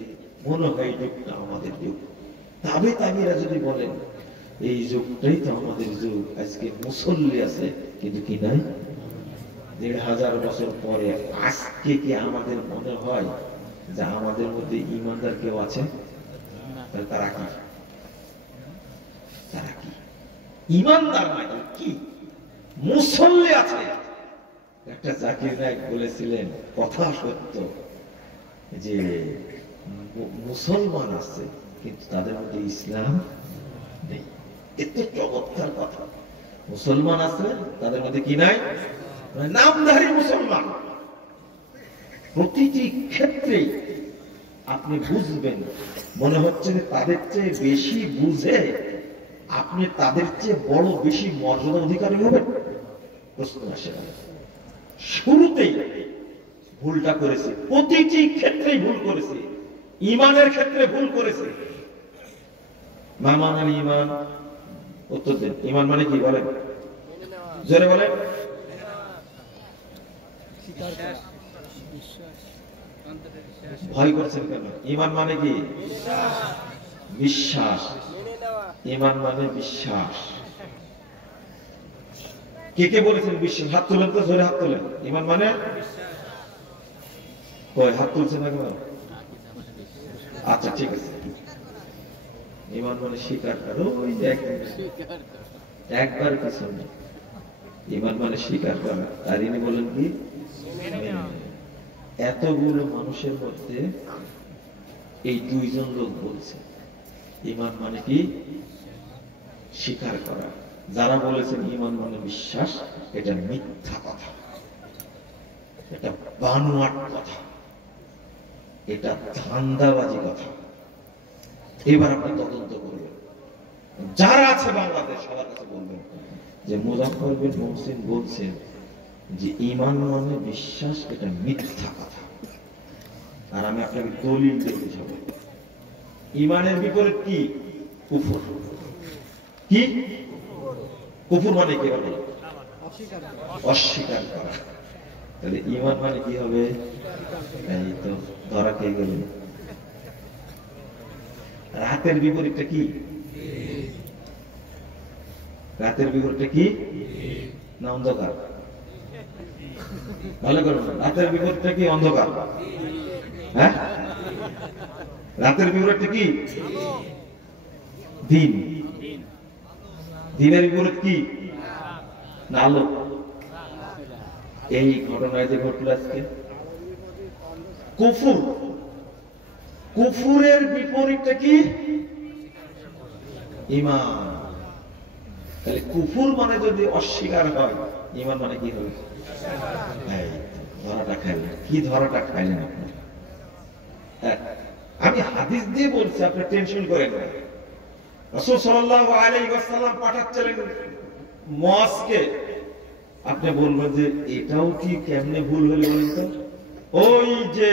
মনে হয় এই যুগটা আমাদের যুগ, তাবেঈরা যদি বলেন এই যুগটাই তো আমাদের যুগ, আজকে মুসল্লি আছে কিন্তু কি নাই। 1500 বছর পরে আজকে কি আমাদের মনে হয় যে আমাদের মধ্যে ঈমানদার কেউ আছে? তারা কি ঈমানদার মানে কি? মুসল্লি আছে। একটা জাকির নায়েক বলেছিলেন, কথা সত্য, যে মুসলমান আছে কিন্তু তাদের মধ্যে ইসলাম নেই। এত চমৎকার কথা। মুসলমান আছে, তাদের মধ্যে কি নাই? নামধারী মুসলমান। প্রতিটি ক্ষেত্রে আপনি বুঝবেন, মনে হচ্ছে যে তাদের চেয়ে বেশি বুঝে আপনি তাদের চেয়ে বড় বেশি মর্যাদা অধিকারী হবেন। প্রশ্ন আসে, শুরুতেই ভুলটা করেছে, প্রতিটি ক্ষেত্রেই ভুল করেছে, ইমানের ক্ষেত্রে ভুল করেছে। মামান ইমান, উত্তর দিন। ইমান মানে কি বলেন? জোরে বলেন। ভয় করছেন কেন? ইমান মানে কি? বিশ্বাস। ইমান মানে বিশ্বাস। কে কে বলেছেন বিশ্বাস? হাত তোলেন তো, জোরে হাত তোলেন। ইমান মানে কই? হাত তুলছেন না কেন? আচ্ছা ঠিক আছে। ইমান মানে স্বীকার করো, ওই যে একবার কিছু নেই। ইমান মানে স্বীকার করা। আর ইনি বলেন কি? এতগুলো মানুষের মধ্যে এই দুইজন লোক বলছে ইমান মানে কি? স্বীকার করা। যারা বলেছেন ইমান মানে বিশ্বাস, এটা মিথ্যা কথা, এটা বানোয়াট কথা, এটা ধান্দাবাজি কথা। এবার আপনি তদন্ত করবেন, যারা আছে বাংলাদেশ সবার কাছে বলবেন যে মুজাফফর বিন মুহসিন বলছেন যে ইমান মানে বিশ্বাস, এটা মিথ্যা কথা। আর আমি আপনাকে দলিল দিতে যাব। ইমানের বিপরীত কি? কুফর। কি কুফর মানে? কি বলে? অস্বীকার করা। তাহলে ইমান মানে কি হবে? এই তো ধরা খেয়ে গেল। রাতের বিপরীতটা কি? রাতের বিপরীতটা কি? না অন্ধকার? ভালো করুন। রাতের বিপরীতটা কি? অন্ধকার। হ্যাঁ, রাতের বিপরীতটা কি? দিন। দিনের বিপরীত কি? না আলো। এই ঘটনায় যে ঘটল আজকে, কুফর। কুফরের বিপরীতটা কি? ইমান। তাহলে কুফর মানে যদি অস্বীকার হয়, ইমান মানে কি হবে? ধরাটা খাইলেন। কি ধরাটা খাইলেন আপনি? আমি হাদিস দিয়ে বলছি, আপনি টেনশন করেন না। রাসূল সাল্লাল্লাহু আলাইহি ওয়াসাল্লাম পাঠাচ্ছিলেন মুআজকে। আপনি বলবেন যে এটাও কি কেমনে ভুল হলো বলেন তো? ওই যে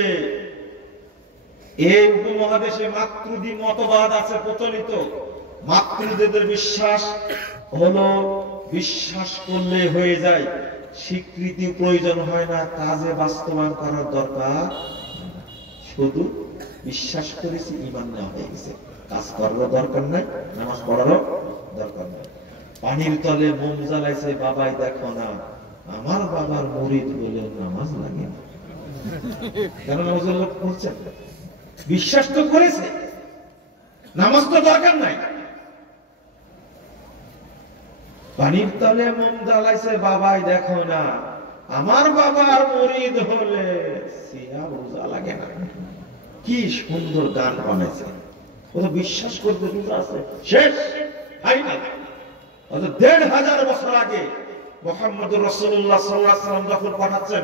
এই উপমহাদেশে মাতৃদি মতবাদ আছে প্রচলিত। মাতৃদের বিশ্বাস হলো বিশ্বাস করলে হয়ে যায়, স্বীকৃতি প্রয়োজন হয় না, কাজে বাস্তবায়ন করার দরকার। শুধু বিশ্বাস করেছি, ইমান নেওয়া হয়ে গেছে, কাজ করারও দরকার নাই, নামাজ পড়ারও দরকার নাই। পানির তলে মোম জ্বালাইছে, বাবাই দেখো না, আমার বাবার মুরিদ বলে নামাজ লাগে না। কেন নামাজ পড়ছেন? বিশ্বাস তো করেছে, নামাজ তো দরকার নাই। পানির তলে মোম জ্বালাইছে, বাবাই দেখো না, আমার বাবার মুরিদ হলে সিয়া রোজা লাগে না। কি সুন্দর গান বানাইছে, ও তো বিশ্বাস করতে আছে শেষ। ১৫০০ বছর আগে মুহাম্মদুর রাসূলুল্লাহ সাল্লাল্লাহু আলাইহি ওয়াসাল্লাম যখন পাঠাচ্ছেন,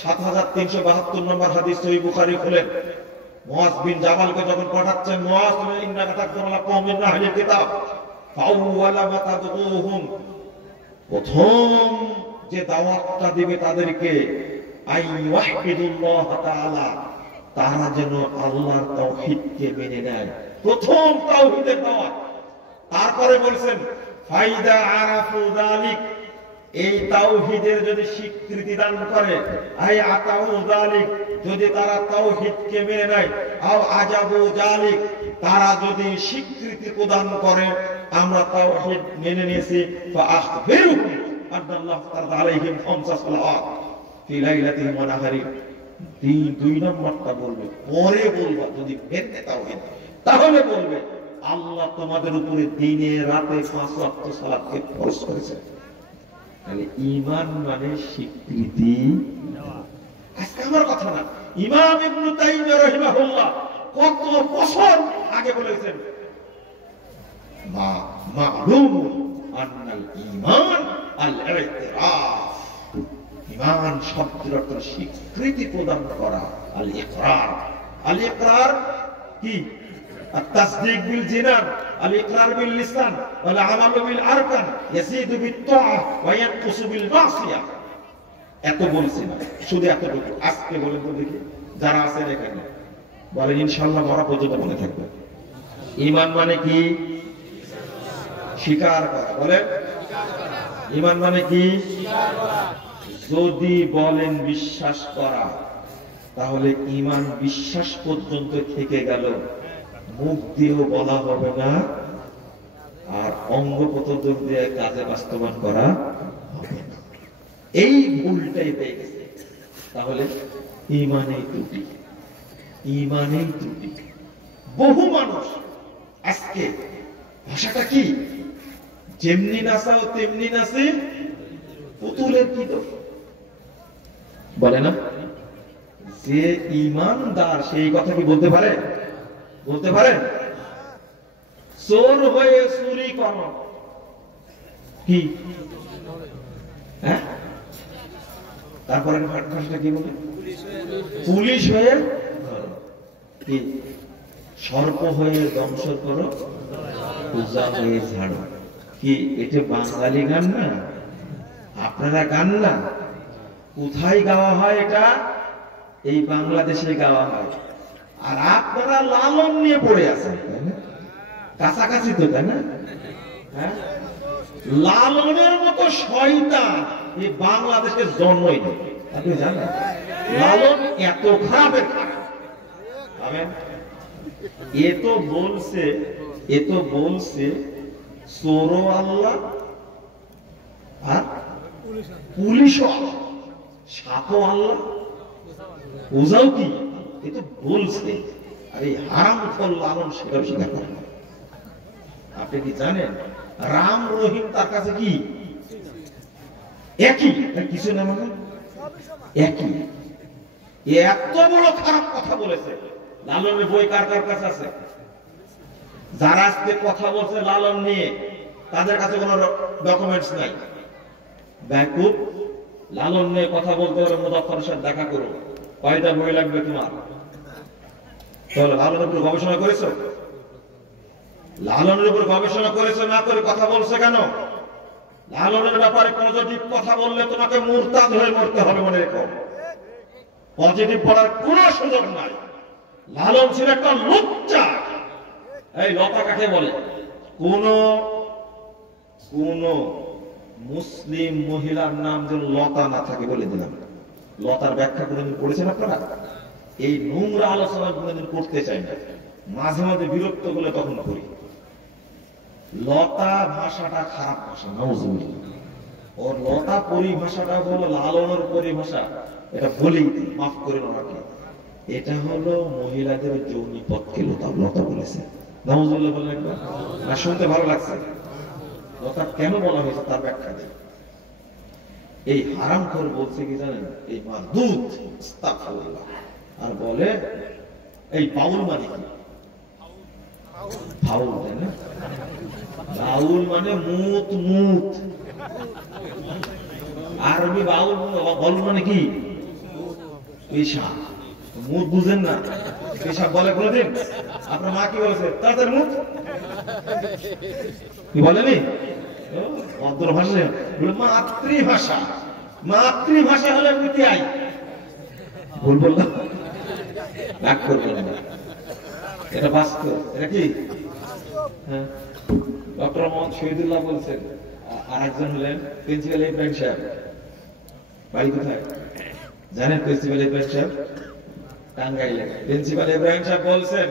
৭৩৭২ নম্বর হাদিস সহিহ বুখারী খুলেন। মুআজ বিন জাবালকে যখন পাঠাচ্ছেন, মুআজ ইন্নাকা তাকদুমু আলা কওমিন আহলিল কিতাব ফাআওয়ালা মা তাদউহুম, প্রথম যে দাওয়াতটা দিবে তাদেরকে আইয়াহিদুল্লাহ তাআলা, তারা যেন আল্লাহর তাওহীদকে মেনে নেয়। প্রথম তাওহীদের দাওয়াত। তারপরে বলেছেন ফাইদা আরাফু যালিক, এই তাওহীদের যদি স্বীকৃতি দান করে, আই আতাউ যালিক, যদি তারা তাওহীদকে মেনে নেয়, আও আজাবু যালিক, তারা যদি স্বীকৃতি প্রদান করে আমরা তাওহীদ মেনে নিয়েছি, ফাআখবিরুহুম আন্নাল্লাহ ফারযা আলাইহিম খামসা সালাওয়াত ফি লাইলাতিহিম ওয়া নাহারিহিম। দুই নম্বরটা বলবে, পরে বলবা যদি মেনে তাওহীদ, তাহলে বলবে আল্লাহ তোমাদের উপরে দিনে রাতে ৫ ওয়াক্ত সালাতকে ফরজ করেছেন। তাহলে ঈমান মানে স্বীকৃতি দেওয়া। আজকে আমার কথা না, ইমাম ইবনে তাইমিয়া রাহিমাহুল্লাহ কত বছর আগে বলেছেন, মা'লুম আন্নাল ঈমান আল ইতিরাফ, ঈমান শব্দের অর্থ স্বীকৃতি প্রদান করা, আল ইকরার। আল ইকরার কি? التصديق بالجنان، الإقرار باللسان، والعمل بالأركان، يزيد بالطاعة وينقص بالمعصية। এত বলছি না, শুধু এতটুকু। আজকে বলেন তো দেখি, যারা আছেন এখানে বলেন ইনশাআল্লাহ মরা পর্যন্ত মনে থাকবে। ঈমান মানে কি? স্বীকার করা। বলেন ঈমান মানে কি? যদি বলেন বিশ্বাস করা, তাহলে ঈমান বিশ্বাস পর্যন্ত থেকে গেল, মুখ দিয়েও বলা হবে না, আর অঙ্গ প্রত্যঙ্গ দিয়ে কাজে বাস্তবায়ন করা হবে না। এই ভুলটাই হয়ে গেছে। তাহলে ঈমানেই ত্রুটি, ঈমানেই ত্রুটি। বহু মানুষ আজকে ভাষাটা কি, যেমনি নাচাও তেমনি নাচে, পুতুলের কি দোষ বলে না? যে ঈমানদার সেই কথা কি বলতে পারে? বলতে পারেন? চোর হয়ে চুরি করো কি? হ্যাঁ, তারপরে ভাষাটা কি বলে? পুলিশ হয়ে কি? সর্প হয়ে ধ্বংস করো, পূজা হয়ে ঝাড়ো। কি এটা বাঙালি গান না? আপনারা গান না? কোথায় গাওয়া হয় এটা? এই বাংলাদেশে গাওয়া হয়। আর আপনারা লালন নিয়ে পড়ে আছেন, তাই না? কাছাকাছি তো, তাই না? হ্যাঁ, লালনের মতো শয়তান এই বাংলাদেশের জন্মই নেই। আপনি জানেন লালন এত খারাপের খারাপ। এ তো বলছে চোরও আল্লাহ আর পুলিশও আল্লাহ, সাপও আল্লাহ, ওজাও কি? এ তো বলছে। আর এই হারাম ফল লালন সেটাও স্বীকার করে না। আপনি কি জানেন রাম রহিম তার কাছে কি একই? কিছু না, মানে একই। এত বড় খারাপ কথা বলেছে। লালনের বই কার কার কাছে আছে? যারা আজকে কথা বলছে লালন নিয়ে, তাদের কাছে কোনো ডকুমেন্টস নাই। ব্যাকুব, লালন নিয়ে কথা বলতে হলে মুজাফফরের সাথে দেখা করো। কয়টা বই লাগবে তোমার? তাহলে লালনের উপর গবেষণা করেছো? লালনের উপর গবেষণা করেছো না করে কথা বলছে কেন? লালনের ব্যাপারে পজিটিভ কথা বললে তোমাকে মুরতাদ হয়ে মরতে হবে, মনে রেখো। পজিটিভ পড়ার কোনো সুযোগ নাই। লালন ছিল একটা লুচ্চা। এই লতা কাকে বলে? কোন মুসলিম মহিলার নাম যেন লতা না থাকে বলে দিলাম। লতার ব্যাখ্যা কোনদিন পড়েছেন আপনারা? এই নোংরা আলোচনা কোনদিন করতে চাই না, মাঝে মাঝে বিরক্ত হলে তখন করি। লতা ভাষাটা খারাপ ভাষা, নাউজুবিল্লাহ। ওর লতা পরিভাষাটা হলো লালনের পরিভাষা, এটা বলেই মাফ করে ওনাকে। এটা হলো মহিলাদের যৌনি পথকে লতা বলেছে। নাউজুবিল্লাহ বলে একবার না, শুনতে ভালো লাগছে। লতা কেন বলা হয়েছে তার ব্যাখ্যা দেয়। এই হারামখোর বলছে কি জানেন? এই মারদুদ, আস্তাগফিরুল্লাহ। আর বলে এই বাউল মানে কি? ফাউল, তাই না? বাউল মানে মুত মুত। আরবি বাউল মানে কি? পেশা। মুত বুঝেন না? পেশা বলে কোনদিন? আপনার মা কি বলেছে? তাড়াতাড়ি মুত কি বলেনি? ভদ্র ভাষা, মাতৃভাষা। মাতৃভাষা হলে কি আই ভুল বললাম? রাগ করবেন না, এটা বাস্তব। এটা কি? ডক্টর মোহাম্মদ শহীদুল্লাহ বলছেন। আর একজন হলেন প্রিন্সিপাল ইব্রাহিম সাহেব। বাড়ি কোথায় জানেন? প্রিন্সিপাল ইব্রাহিম সাহেব টাঙ্গাইলে। প্রিন্সিপাল ইব্রাহিম সাহেব বলছেন,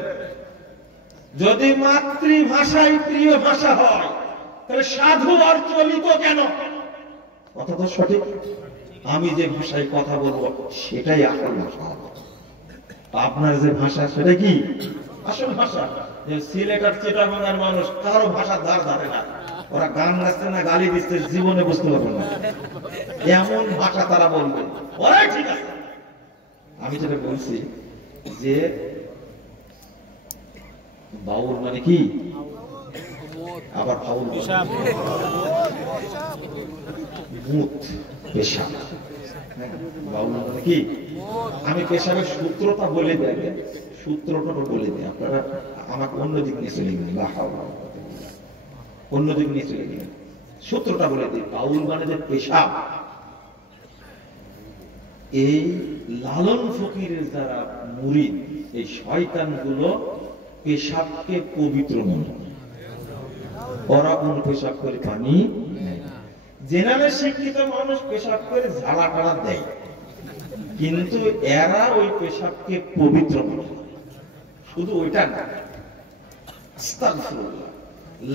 যদি মাতৃভাষাই প্রিয় ভাষা হয় তাহলে সাধু আর চলিত কেন? কথা তো সঠিক। আমি যে ভাষায় কথা বলবো সেটাই আসল ভাষা। আপনার যে ভাষা সেটা কি আসল ভাষা? যে সিলেট আর চিটাগাঙ্গের মানুষ কারো ভাষা ধার ধারে না। ওরা গান গাচ্ছে না গালি দিচ্ছে, জীবনে বুঝতে পারবে না এমন ভাষা তারা বলবে। ওরাই ঠিক আছে। আমি যেটা বলছি যে বাউল মানে কি? আবার ফাউল মুত পেশাব। বাউল মানে কি? আমি পেশাবের সূত্রটা বলে দেয়, সূত্রটা বলে দেয়, আপনারা আমাকে অন্যদিক নিয়ে চলে গেলেন, অন্যদিক নিয়ে চলে গেলেন। সূত্রটা বলে দিই, বাউল মানে যে পেশাব, এই লালন ফকিরের যারা মুরিদ, এই শয়তানগুলো পেশাবকে পবিত্র মনে করে। ওরা কোন পেশাব করে পানি নেয়। জেনারেল শিক্ষিত মানুষ পেশাব করে ঝাড়া টাড়া দেয়, কিন্তু এরা ওই পেশাবকে পবিত্র মনে করে। শুধু ওইটা না, আস্তাগফিরুল্লাহ,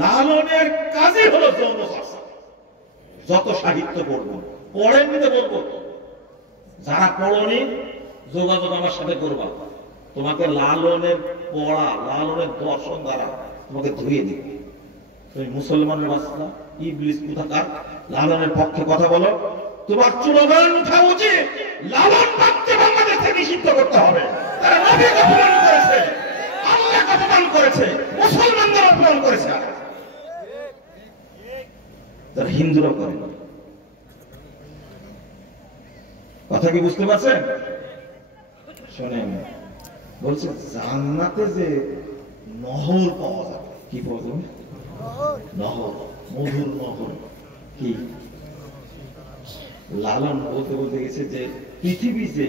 লালনের কাজই হলো যৌন চর্চা। যত সাহিত্য পড়বো, পড়েন নিতে বলবো, যারা পড়নি যোগাযোগ আমার সাথে করবা, তোমাকে লালনের পড়া, লালনের দর্শন দ্বারা তোমাকে ধুয়ে দিবে। তুমি মুসলমানের বাচ্চা, ইবলিস কোথাকার, লালনের পক্ষে কথা বলো, তোমার চুলগান উঠা উচিত। লালন বাক্যে বাংলাদেশে নিষিদ্ধ করতে হবে। তারা নবীকে অপমান করেছে, আল্লাহকে অপমান করেছে, মুসলমানদের অপমান করেছে, তারা হিন্দুরাও করে না। কথা কি বুঝতে পারছেন? শোনেন, বলছে জান্নাতে যে নহর পাওয়া যাবে। কি পাওয়া যাবে? নহর, মধুর নহর। কি? লালন বলতে বলতে গেছে যে পৃথিবী যে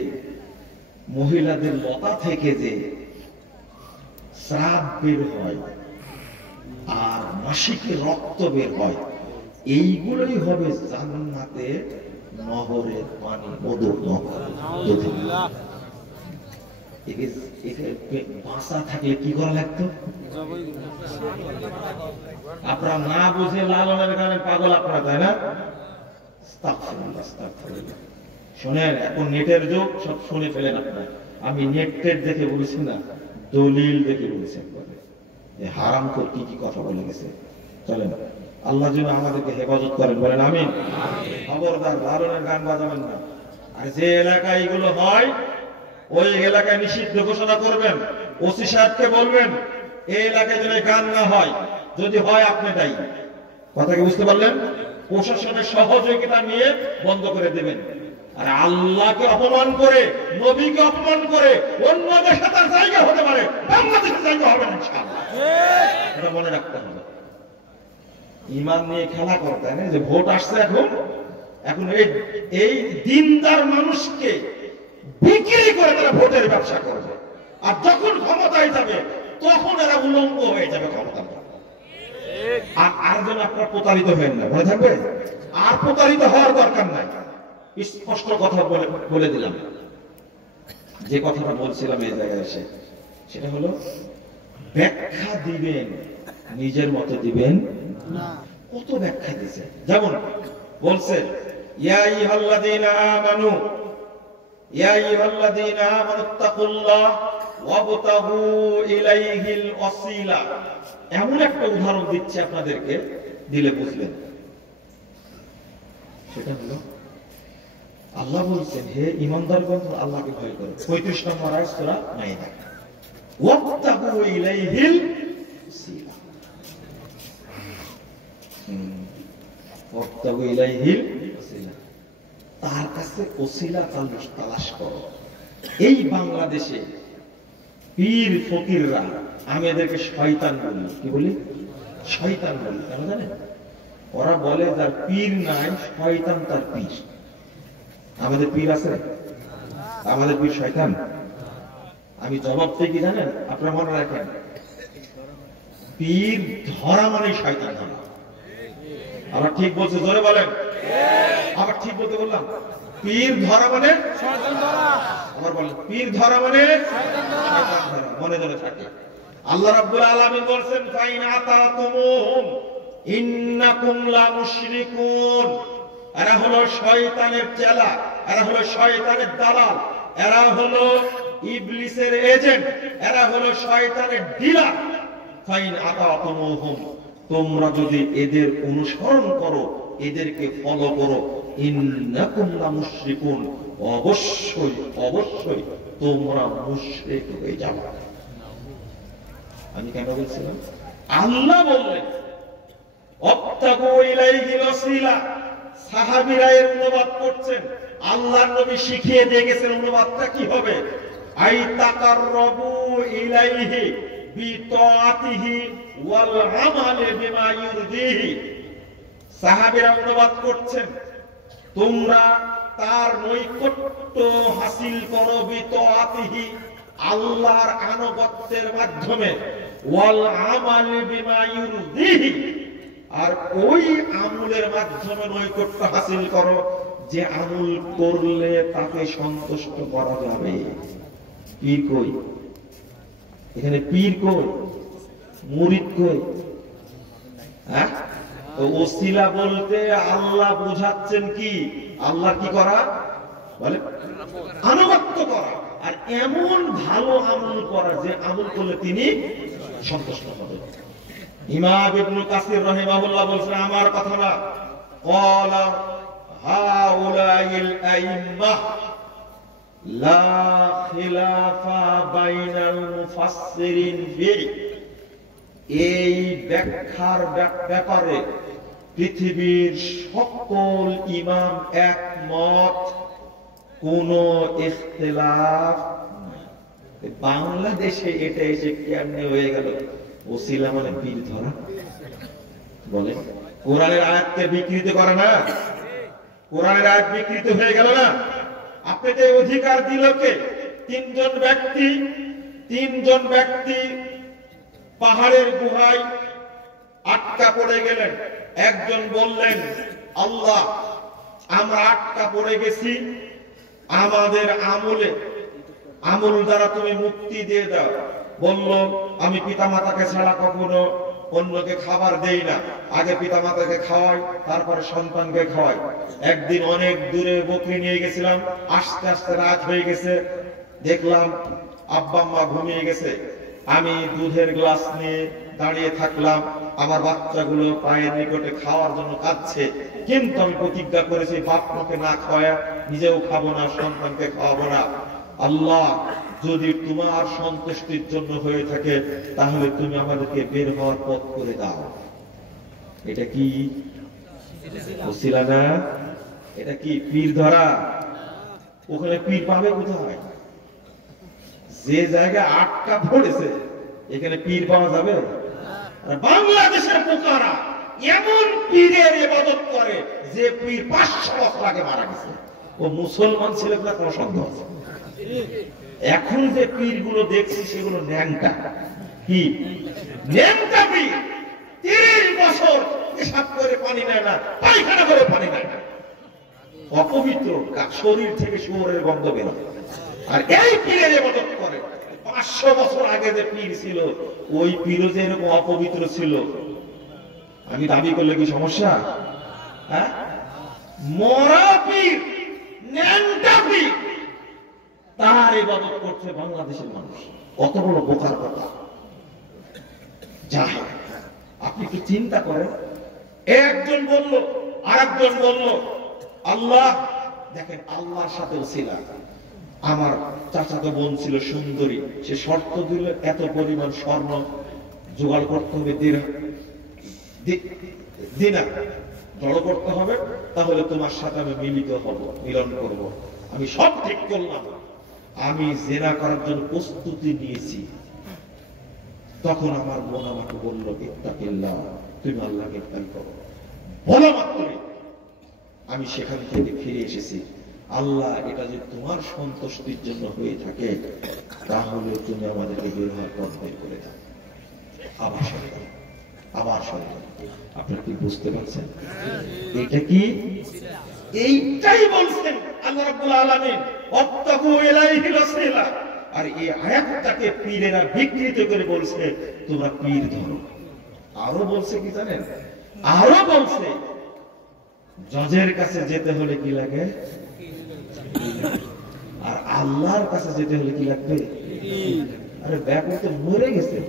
মহিলাদের লতা থেকে যে স্রাব বের হয় আর মাসিকের রক্ত বের হয়, এইগুলোই হবে জান্নাতে নহরের পানি, মধুর নহর। বাঁচা থাকলে কি করা লাগতো? আপনারা না বুঝে লালনের গানে পাগল আপনারা, তাই না? শোনেন, এখন নেটের যুগ, সব শুনে ফেলেন আপনারা। আমি নেটের দেখে বলছি না, দলিল দেখে বলছি। হারাম করে কি কি কথা বলে গেছে। চলেন, আল্লাহ যেন আমাদেরকে হেফাজত করেন, বলেন আমিন। খবরদার লালনের গান বাজাবেন না। আর যে এলাকায় এগুলো হয়, ওই এলাকায় নিষিদ্ধ ঘোষণা করবেন। ওসি সাহেবকে বলবেন এই এলাকায় যেন গান না হয়, যদি হয় আপনি দায়ী। কথা কি বুঝতে পারলেন? প্রশাসনের সহযোগিতা নিয়ে বন্ধ করে দেবেন। আর আল্লাহকে অপমান করে, নবীকে অপমান করে অন্য দেশে তার জায়গা হতে পারে, বাংলাদেশের জায়গা হবে না ইনশাআল্লাহ। এটা মনে রাখতে হবে। ঈমান নিয়ে খেলা করতে, তাই না? যে ভোট আসছে এখন, এখন এই দিনদার মানুষকে বিক্রি করে তারা ভোটের ব্যবসা করবে। আর যখন ক্ষমতায় যাবে তখন এরা উলঙ্গ হয়ে যাবে ক্ষমতা। আর যেন আপনারা প্রতারিত হবেন না, মনে থাকবে। আর প্রতারিত হওয়ার দরকার নাই। স্পষ্ট কথা বলে দিলাম। যে কথাটা বলছিলাম এই জায়গায় এসে, সেটা হলো ব্যাখ্যা দিবেন, নিজের মতো দিবেন না। কত ব্যাখ্যা দিয়েছে, যেমন বলছে ইয়া আইয়ুহাল্লাযীনা আমানু, ইয়া আইয়ুহাল্লাযীনা আমানুত্তাকুল্লাহ ওয়াবতাগু ইলাইহিল ওয়াসিলা। এমন একটা উদাহরণ দিচ্ছে আপনাদেরকে, দিলে বুঝবেন। সেটা হলো আল্লাহ বলছেন, হে ঈমানদারগণ, আল্লাহকে ভয় করো। 35 নম্বর আয়াত সূরা মাইদা, ওয়াবতাগু ইলাইহিল ওয়াসিলা। ওয়াবতাগু ইলাইহিল ওয়াসিলা, তার কাছে ওসিলা তালাশ করো। এই বাংলাদেশে পীর ফকিররা, আমি এদেরকে শয়তান বলি। কি বলি? শয়তান বলি। কেন জানেন? ওরা বলে যার পীর নাই, শয়তান তার পীর। আমাদের পীর আছে? আমাদের পীর শয়তান? আমি জবাব থেকে জানেন, আপনারা মনে রাখেন, পীর ধরা মানে শয়তান ধরা। আবার ঠিক বলছে, জোরে বলেন। আবার ঠিক বলতে বললাম, পীর ধরা মানে শয়তান ধরা। আবার বলেন, পীর ধরা মানে শয়তান ধরা। মনে ধরে থাকে। আল্লাহ রাব্বুল আলামিন বলেন, ফাইন আতাতুমুহুম ইন্নাকুম লা মুশরিকুন। এরা হলো শয়তানের চেলা, এরা হলো শয়তানের দালাল, এরা হলো ইবলিসের এজেন্ট, এরা হলো শয়তানের ডিলার। ফাইন আতাতুমুহুম, তোমরা যদি এদের অনুসরণ করো, এদেরকে ফলো করো, ইন্নাকুম লা মুশরিকুন, অবশ্যই অবশ্যই তোমরা মুশরিক হয়ে যাবে। আমি কেন বলছিলাম? আল্লাহ বললেন ওয়াবতাগু ইলাইহিল ওয়াসিলা, সাহাবীরা এর অনুবাদ করছেন, আল্লাহর নবী শিখিয়ে দিয়ে গেছেন অনুবাদটা কি হবে, আই তাকাররাবু ইলাইহি বিতাআতিহি ওয়াল আমালি বিমা ইউরদিহি। সাহাবীরা অনুবাদ করছেন, তোমরা তার নৈকট্য হাসিল করো বিতাআতিহি, আল্লাহর আনুগত্যের মাধ্যমে, ওয়াল আমালি বিমা ইউরদিহি, আর ওই আমলের মাধ্যমে নৈকট্য হাসিল করো যে আমল করলে তাকে সন্তুষ্ট করা যাবে। পীর কই এখানে? পীর কই? মুরিদ কই? হ্যাঁ, তো ওসিলা বলতে আল্লাহ বোঝাচ্ছেন কি? আল্লাহ কি করা বলে? আনুগত্য করা, আর এমন ভালো আমল করা যে আমল করলে তিনি সন্তুষ্ট হবেন। ইমাম ইবনে কাসির রাহিমাহুল্লাহ বলেন, আমার কথা না, ক্বালা হাউলাইল আইম্মাহ লা খিলাফা বাইনাল মুফাসসিরিন ফি, এই ব্যাখ্যার ব্যাপারে পৃথিবীর সকল ইমাম একমত, কোন ইখতিলাফ। বাংলাদেশে এটা এসে কেমনে হয়ে গেল? ওসিলা মানে পীর ধরা বলে। কোরআনের আয়াতকে বিকৃত করে না? কোরআনের আয়াত বিকৃত হয়ে গেল না? আপনাকে অধিকার দিল কে? তিনজন ব্যক্তি পাহাড়ের গুহায় আটকা পড়ে গেলেন। একজন বললেন, আল্লাহ, আমরা আটকা পড়ে গেছি, আমাদের আমল দ্বারা তুমি মুক্তি দিয়ে দাও। বলল, আমি পিতামাতাকে ছাড়া কখনো অন্যকে খাবার দেই না, আগে পিতামাতাকে খাওয়াই, তারপরে সন্তানকে খাওয়াই। একদিন অনেক দূরে বকরি নিয়ে গেছিলাম, আস্তে আস্তে রাত হয়ে গেছে, দেখলাম আব্বা আম্মা ঘুমিয়ে গেছে। আমি দুধের গ্লাস নিয়ে দাঁড়িয়ে থাকলাম, আমার বাচ্চাগুলো পায়ের নিকটে খাওয়ার জন্য কাঁদছে, কিন্তু আমি প্রতিজ্ঞা করেছি বাপ মাকে না খাওয়া নিজেও খাবো না, সন্তানকে খাওয়াবো না। আল্লাহ, যদি তোমার সন্তুষ্টির জন্য হয়ে থাকে তাহলে তুমি আমাদেরকে বের হওয়ার পথ করে দাও। এটা কি ওসিলা না? এটা কি পীর ধরা? ওখানে পীর পাবে কোথায়? যে জায়গায় আটকা পড়েছে এখানে পীর পাওয়া যাবে? বাংলাদেশের পোকারা এমন পীরের ইবাদত করে যে পীর 500 বছর আগে মারা গেছে। ও মুসলমান ছিল না কোনো সন্দেহ আছে? এখন যে পীর গুলো দেখছি সেগুলো ন্যাংটা। কি ন্যাংটা পীর? 30 বছর পেশাব করে পানি নেয় না, পায়খানা করে পানি নেয় না, অপবিত্র, শরীর থেকে শুয়োরের গন্ধ বেরোয়, আর এই পীরের ইবাদত করে। 500 বছর আগে যে পীর ছিল ওই পীরও যে এরকম অপবিত্র ছিল আমি দাবি করলে কি সমস্যা? হ্যাঁ, মরা পীর, ন্যাংটা পীর, তার ইবাদত করছে বাংলাদেশের মানুষ। কত বড় বোকার কথা! যাই, আপনি কি চিন্তা করেন? একজন বলল, আরেকজন বলল, আল্লাহ, দেখেন আল্লাহর সাথে ওসিলা। আমার চাচাতো বোন ছিল সুন্দরী, সে শর্ত দিল এত পরিমাণ স্বর্ণ জোগাড় করতে হবে, দিনা জড়ো করতে হবে, তাহলে তোমার সাথে আমি মিলন করব। আমি সব ঠিক করলাম, আমি জেনা করার জন্য প্রস্তুতি নিয়েছি। তখন আমার বোন আমাকে বলল, ইত্তাকিল্লাহ, তুমি আল্লাহকে ভয় করো। বলা মাত্রই আমি সেখান থেকে ফিরে এসেছি। আল্লাহ, এটা যদি তোমার সন্তুষ্টির জন্য হয়ে থাকে তাহলে তুমি আমাদেরকে বের হওয়ার পথ বের করে দাও। আবার শয়তান। আপনারা কি বুঝতে পারছেন? এটা কি? এইটাই বলছেন আল্লাহ রাব্বুল আলামিন, ওয়াত্তাকু ইলাইহিল ওয়াসিলা। আর এই আয়াতটাকে পীরেরা বিকৃত করে বলছে তোমরা পীর ধরো। আরো বলছে কি জানেন? আরো বলছে জজের কাছে যেতে হলে কি লাগে? আর আল্লাহর কাছে যেতে হলে কি লাগবে? আরে ব্যাপার তো মরে গেছে।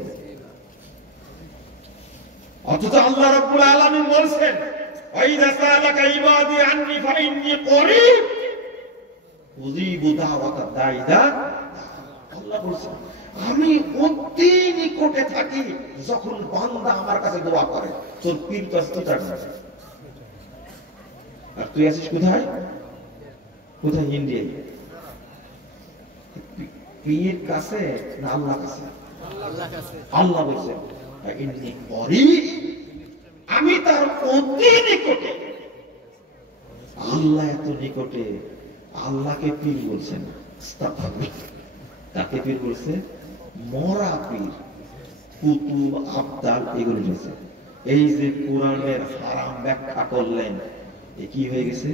অথচ আল্লাহ রাব্বুল আলামিন বলছেন, ওয়াইদা সালাকা ইবাদি আন্নি ফাইন্নী করিব উযীবু দাওয়াতাদ দাঈদা। আল্লাহ বলছেন আমি অতি নিকটে থাকি যখন বান্দা আমার কাছে দোয়া করে। তোর পীর তো আসতে চায় না, আর তুই আছিস কোথায়? কোথায়? ইন্ডিয়ায়। পীর কাছে না আল্লাহ কাছে? আল্লাহ বলছে আমি তার অতি নিকটে। আল্লাহ এত নিকটে, আল্লাহকে পীর বলছেন। তাকে পীর বলছে? মরা পীর, কুতুব, আবদাল, এগুলো বলছে। এই যে কোরআনের হারাম ব্যাখ্যা করলেন, এ কি হয়ে গেছে?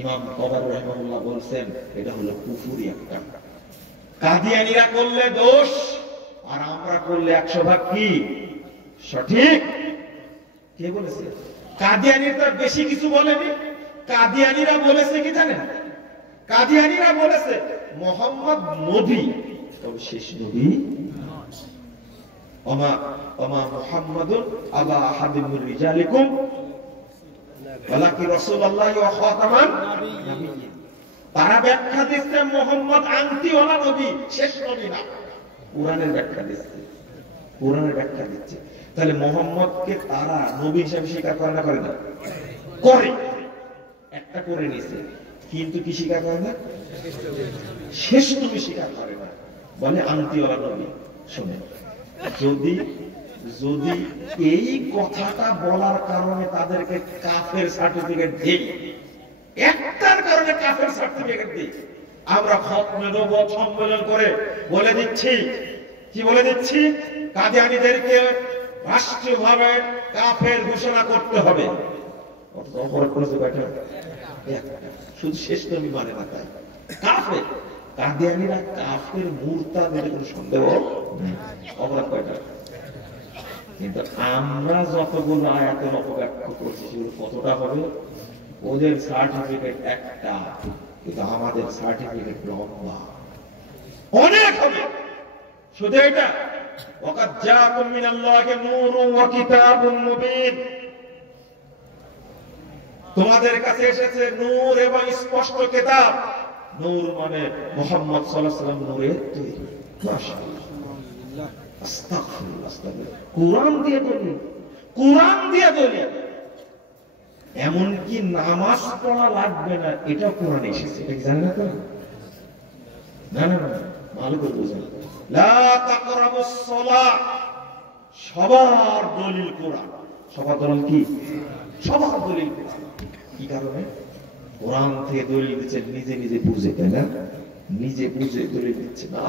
ইমাম কবর রাহিমাহুল্লাহ বলছেন এটা হলো কুফরি একটা। কাদিয়ানীরা করলে দোষ, আর আমরা করলে 100 ভাগ কি সঠিক? কে বলেছে? কাদিয়ানীরা বেশি কিছু বলেনি। কাদিয়ানীরা বলেছে কি জানেন? কাদিয়ানীরা বলেছে মুহাম্মদ নবী, তবে শেষ নবী। ওমা মুহাম্মাদুন আবা আহাদিম মির রিজালিকুম ওয়ালাকি রাসূলুল্লাহ ওয়া খাতামান নাবিয়্যিন। তারা ব্যাখ্যা দিচ্ছে মুহাম্মদ আংটিওয়ালা নবী, শেষ নবী না। কোরআনের ব্যাখ্যা দিচ্ছে, কোরআনের ব্যাখ্যা দিচ্ছে। তাহলে মুহাম্মদকে তারা নবী হিসেবে স্বীকার করে না? করে না? করে। একটা করে নিছে, কিন্তু কি স্বীকার করে না? শেষ নবী স্বীকার করে না, বলে আংটিওয়ালা নবী। শুনে, যদি যদি এই কথাটা বলার কারণে তাদেরকে কাফের সার্টিফিকেট দেই, একটার কারণে কাফের সার্টিফিকেট দেই, আমরা খতমে নবুয়ত সম্মেলন করে বলে দিচ্ছি, কি বলে দিচ্ছি? কাদিয়ানীদেরকে রাষ্ট্রীয়ভাবে কাফের ঘোষণা করতে হবে। অপরাধ করেছে বেটা, শুধু শেষ নবী মানে না, তাই কাফের। কাদিয়ানীরা কাফের, মুরতাদ, এর কোনো সন্দেহ নেই। অপরাধ কয়টা? কিন্তু আমরা যতগুলো আয়াতের অপব্যাখ্যা করছি সেগুলো কতটা হবে? ওদের সার্টিফিকেট একটা, কিন্তু আমাদের সার্টিফিকেট লম্বা, অনেক হবে। শুধু এটা, ওয়াকাদ জাআকুম মিনাল্লাহি নূরুন ওয়া কিতাবুন মুবিন, তোমাদের কাছে এসেছে নূর এবং স্পষ্ট কিতাব। নূর মানে মুহাম্মদ সাল্লাল্লাহু আলাইহি ওয়াসাল্লাম নূরের তৈরি। মাশাআল্লাহ, আস্তাগফিরুল্লাহ, আস্তাগফিরুল্লাহ। কোরআন দিয়ে তৈরি, কোরআন দিয়ে তৈরি। এমন কি নামাজ পড়া লাগবে না, এটা কোরআনে এসেছে, এটা জানেন না? তো না না না, ভালো করে বুঝেন। লা তাকরাবুস সালাহ, সবার দলিল কোরআন। সবার দলিল কি? সবার দলিল কোরআন। কি কারণে? কোরআন থেকে দলিল দিচ্ছে, নিজে নিজে বুঝে, তাই না? নিজে বুঝে দলিল দিচ্ছে না।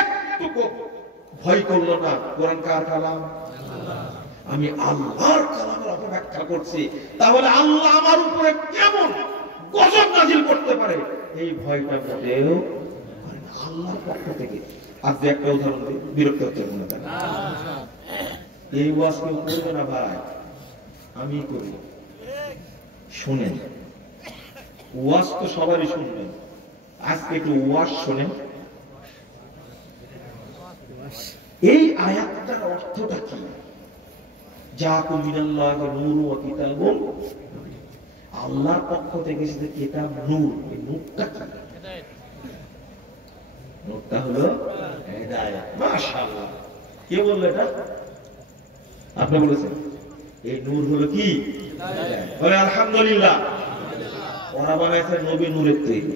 একটুকু ভয় করলো না। কোরআন কার কালাম? আমি আল্লাহর কালামের অপব্যাখ্যা করছি, তাহলে আল্লাহ আমার উপরে কেমন গজব নাজিল করতে পারে, এই ভয়টা মোটেও আল্লাহর পক্ষ থেকে। আজ একটা উদাহরণ দিই, বিরক্ত হচ্ছে মনে করেন। এই ওয়াজ কেউ করবে না ভাই, আমি করি। শুনেন, ওয়াজ তো সবারই শুনবেন, আজকে একটু ওয়াজ শোনেন। এই আয়াতটার অর্থটা কি? জাআকুম মিনাল্লাহি নূরুন ওয়া কিতাবুন, আল্লাহর পক্ষ থেকে এসেছে কিতাব, নূর। এই নূরটা কি? নূরটা হলো হিদায়াত। মাশাআল্লাহ, কে বলল এটা? আপনি বলেছেন। এই নূর হলো কি? হিদায়াত। বলে আলহামদুলিল্লাহ। ওরা বানাইছে নবী নূরের তৈরি।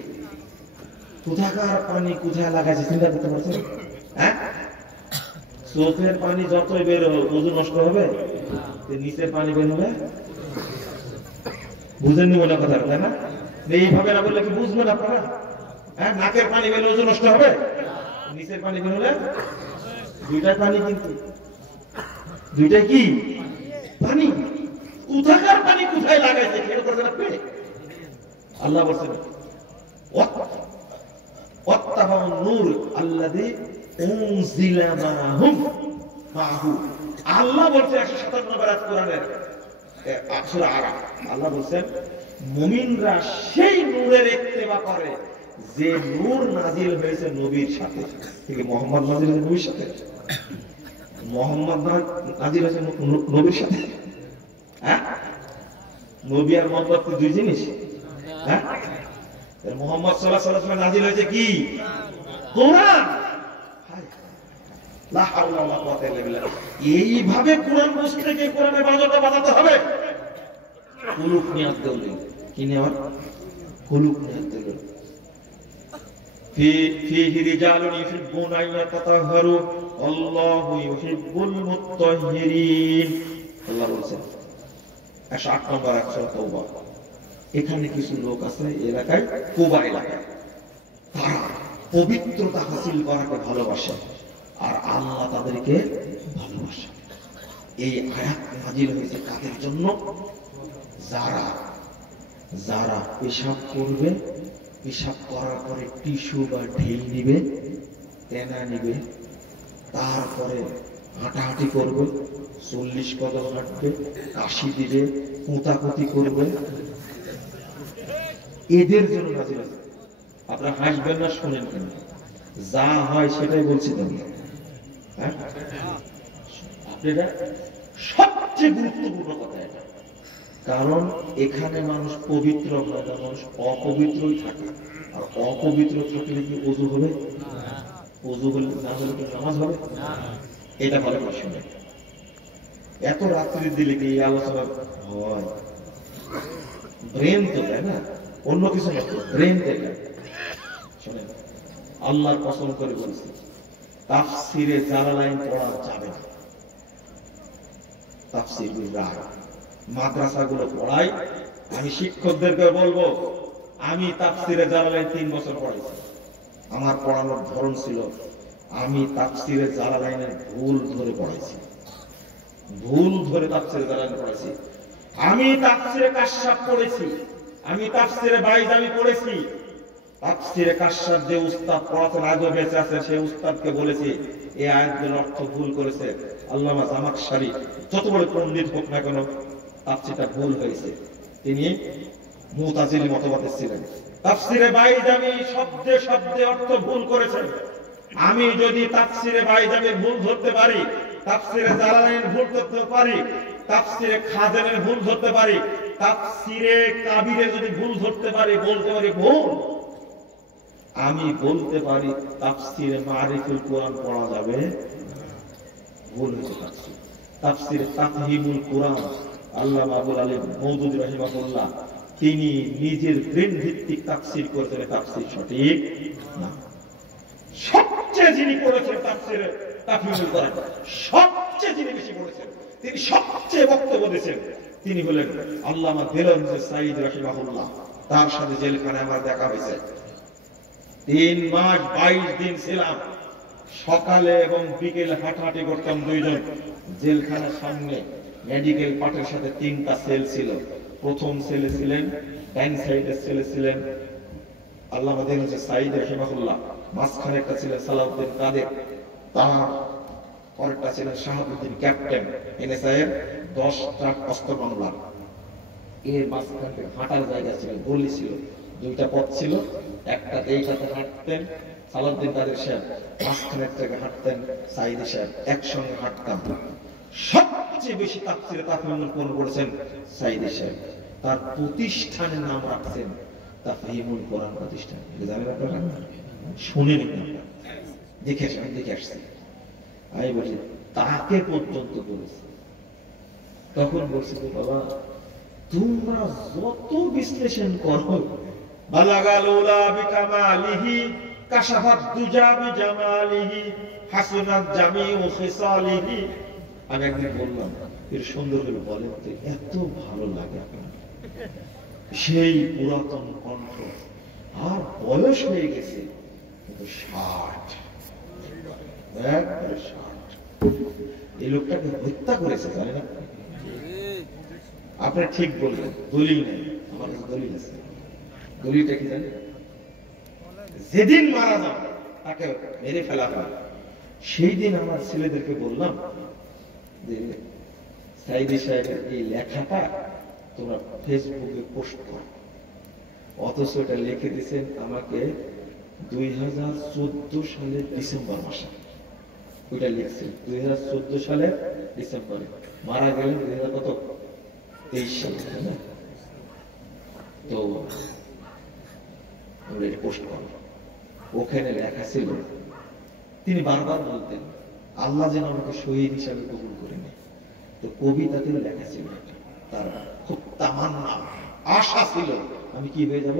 কোথাকার পানি কোথায় লাগাইছে চিন্তা করতে পারছেন? হ্যাঁ, চোখের পানি যতই বের হবে ওযু নষ্ট হবে, নিচের পানি বের হবে। বুঝেননি মনে কথা, তাই না? এইভাবে না বললে কি বুঝবেন আপনারা? হ্যাঁ, নাকের পানি বের ওযু নষ্ট হবে, নিচের পানি বের হলে দুইটাই পানি, কিন্তু দুইটাই কি পানি। কোথাকার পানি কোথায় লাগাইছে খেয়াল করছেন আপনি? আল্লাহ বলছেন ওয়াত্তাবাউন নূর আল্লাযী উনজিলা মাহু। আল্লাহ বলছে 157 নম্বর আয়াত কোরআনের সূরা আরাফ। আল্লাহ বলছেন মুমিনরা সেই নূরের ইত্তেবা করে যে নূর নাজিল হয়েছে নবীর সাথে। ঠিক মুহাম্মদ নাজিল হয়েছে নবীর সাথে, মুহাম্মদ নাজিল হয়েছে নবীর সাথে। হ্যাঁ, নবী আর মোহাম্মদ দুই জিনিস। হ্যাঁ, মুহাম্মদ সাল্লাল্লাহু আলাইহি ওয়াসাল্লাম নাযিল হয়েছে কি? কোরআন। লা হাওলা ওয়ালা কুওয়াতা ইল্লা বিল্লাহ। এইভাবে কোরআন বুঝতে গিয়ে কোরআনে বাজাটা বাজাতে হবে। কুলুক নিয়াত দিলে কি নেওয়ার? কুলুক নিয়াত দিলে ফিহি রিজালুন ইউহিব্বুনা আন ইয়াতাতাহহারু আল্লাহু ইউহিব্বুল মুত্তাহহিরিন। আল্লাহ বলেছেন 108 নম্বর সূরা তাওবা। এখানে কিছু লোক আছে এলাকায়, কুবা এলাকায়, তারা পবিত্রতা হাসিল করাকে ভালোবাসে আর আল্লাহ তাদেরকে ভালোবাসে। এই আয়াত নাযিল হয়েছে কাদের জন্য? যারা পেশাব করবে, পেশাব করার পরে টিস্যু বা ঢিল নিবে, তেনা নিবে, তারপরে হাঁটাহাঁটি করবে, 40 কদম হাঁটবে, কাশি দিবে, কুঁতাকুতি করবে, এদের জন্য নাযিল হয়েছে। আপনারা হাসবেন না, শোনেন কেন? যা হয় সেটাই বলছি তো। হ্যাঁ, এটা সবচেয়ে গুরুত্বপূর্ণ কথা এটা, কারণ এখানে মানুষ পবিত্র হয় না, মানুষ অপবিত্রই থাকে। আর অপবিত্র থাকলে কি ওযু হবে? ওযু হলে না হলে কি নামাজ হবে? এটা ভালো করে শুনে। এত রাত্রি দিলে কি এই আলোচনা হয়? ব্রেন তো তাই না, অন্য কিছু না, ব্রেন থেকে শুনেন। আল্লাহর কসম করে বলছি, তাফসিরে জালালাইন পড়া যাবে না। তাফসির বিভাগ মাদ্রাসাগুলো পড়াই, আমি শিক্ষকদেরকে বলবো, আমি তাফসিরে জালালাইন 3 বছর পড়াইছি। আমার পড়ানোর ধরন ছিল, আমি তাফসিরে জালালাইনের ভুল ধরে পড়াইছি, ভুল ধরে তাফসিরে জালালাইন পড়াইছি। আমি তাফসিরে কাশফ পড়েছি, আমি তাফসিরে বাইজামি পড়েছি। তাফসিরে কাশফ যে উস্তাদ পড়াতেন, আজও বেঁচে আছে, সেই উস্তাদকে বলেছি এই আয়াতের অর্থ ভুল করেছে আল্লামা জামাখশারী, যত বড় পণ্ডিত হোক না কেন, তাফসিরটা ভুল হয়েছে। তিনি মুতাজিলি মতবাদের ছিলেন। তাফসিরে বাইজামি শব্দে শব্দে অর্থ ভুল করেছেন। আমি যদি তাফসিরে বাইজামির ভুল ধরতে পারি, তাফসিরে জালালাইনের ভুল ধরতে পারি, তাফসিরে খাজানের ভুল ধরতে পারি, তাফসিরে কাবিরে যদি ভুল ধরতে পারি, বলতে পারি ভুল। আমি বলতে পারি তাফসিরে মারিফুল কোরআন পড়া যাবে, ভুল হয়েছে তাফসির। তাফসিরে তাফহিমুল কোরআন আল্লামা আবুল আলী মওদুদী রাহিমাহুল্লাহ তিনি নিজের ব্রেন ভিত্তিক তাফসির করেছেন, তাফসির সঠিক না। সবচেয়ে যিনি করেছেন তাফসিরে তাফহিমুল কোরআন, সবচেয়ে যিনি বেশি করেছেন, তিনি সবচেয়ে বক্তব্য দিয়েছেন, তিনি হলেন আল্লামা দেলোয়ার হোসেন সাঈদ রাহিমাহুল্লাহ। তার সাথে জেলখানায় আমার দেখা হয়েছে। 3 মাস 22 দিন ছিলাম। সকালে এবং বিকেলে হাঁটাহাঁটি করতাম দুইজন। জেলখানার সামনে মেডিকেল পার্টের সাথে 3টা সেল ছিল। প্রথম সেলে ছিলেন, ডাইন সাইডের সেলে ছিলেন আল্লামা দেলোয়ার হোসেন সাঈদ রাহিমাহুল্লাহ, মাঝখানে একটা ছিলেন সালাউদ্দিন কাদের, তার পরেরটা ছিলেন শাহাবুদ্দিন ক্যাপ্টেন, এনএসআইয়ের 10টা অস্ত্র মামলা। এর মাঝখানে হাঁটার জায়গা ছিল, গলি ছিল, 2টা পথ ছিল। একটাতে এইটাতে হাঁটতেন সালাউদ্দিন কাদের সাহেব, মাঝখানের থেকে হাঁটতেন সাঈদী সাহেব, একসঙ্গে হাঁটতাম। সবচেয়ে বেশি তাফসিরে তাফহিমুল কোরআন পড়েছেন সাঈদী সাহেব। তার প্রতিষ্ঠানের নাম রাখছেন তাফহিমুল কোরআন প্রতিষ্ঠান। জানেন আপনারা? শুনেন আপনারা? দেখে আসছি। আমি বলছি তাকে পর্যন্ত করেছে। তখন বলছি, বাবা তোমরা যত বিশ্লেষণ করো, বালাগাল উলা বিকামালিহি কাশাফাত দুজা বিজামালিহি হাসনাত জামিউ খিসালিহি। আমি একদিন বললাম, এর সুন্দর করে বলেন তো, এত ভালো লাগে আপনার সেই পুরাতন কণ্ঠ, আর বয়স হয়ে গেছে 60। এই লোকটাকে হত্যা করেছে, জানেন না? আপনি ঠিক বললেন, দলিল নেই, আমার কাছে দলিল আছে। দলিলটা কি জানেন? যেদিন মারা যান তাকে মেরে ফেলা হয়, সেই দিন আমার ছেলেদেরকে বললাম যে সাঈদী সাহেবের এই লেখাটা তোমরা ফেসবুকে পোস্ট করো। অথচ এটা লিখে দিয়েছেন আমাকে 2014 সালের ডিসেম্বর মাসে। ওইটা লিখছেন 2014 সালের ডিসেম্বরে, মারা গেলেন 2023 সালে। তো পোস্ট করো, ওখানে লেখা ছিল, তিনি বারবার বলতেন আল্লাহ যেন আমাকে শহীদ হিসাবে কবুল করে নেয়। তো কবিতাতে লেখা ছিল তার খুব তামান্না, আশা ছিল আমি কি হয়ে যাব,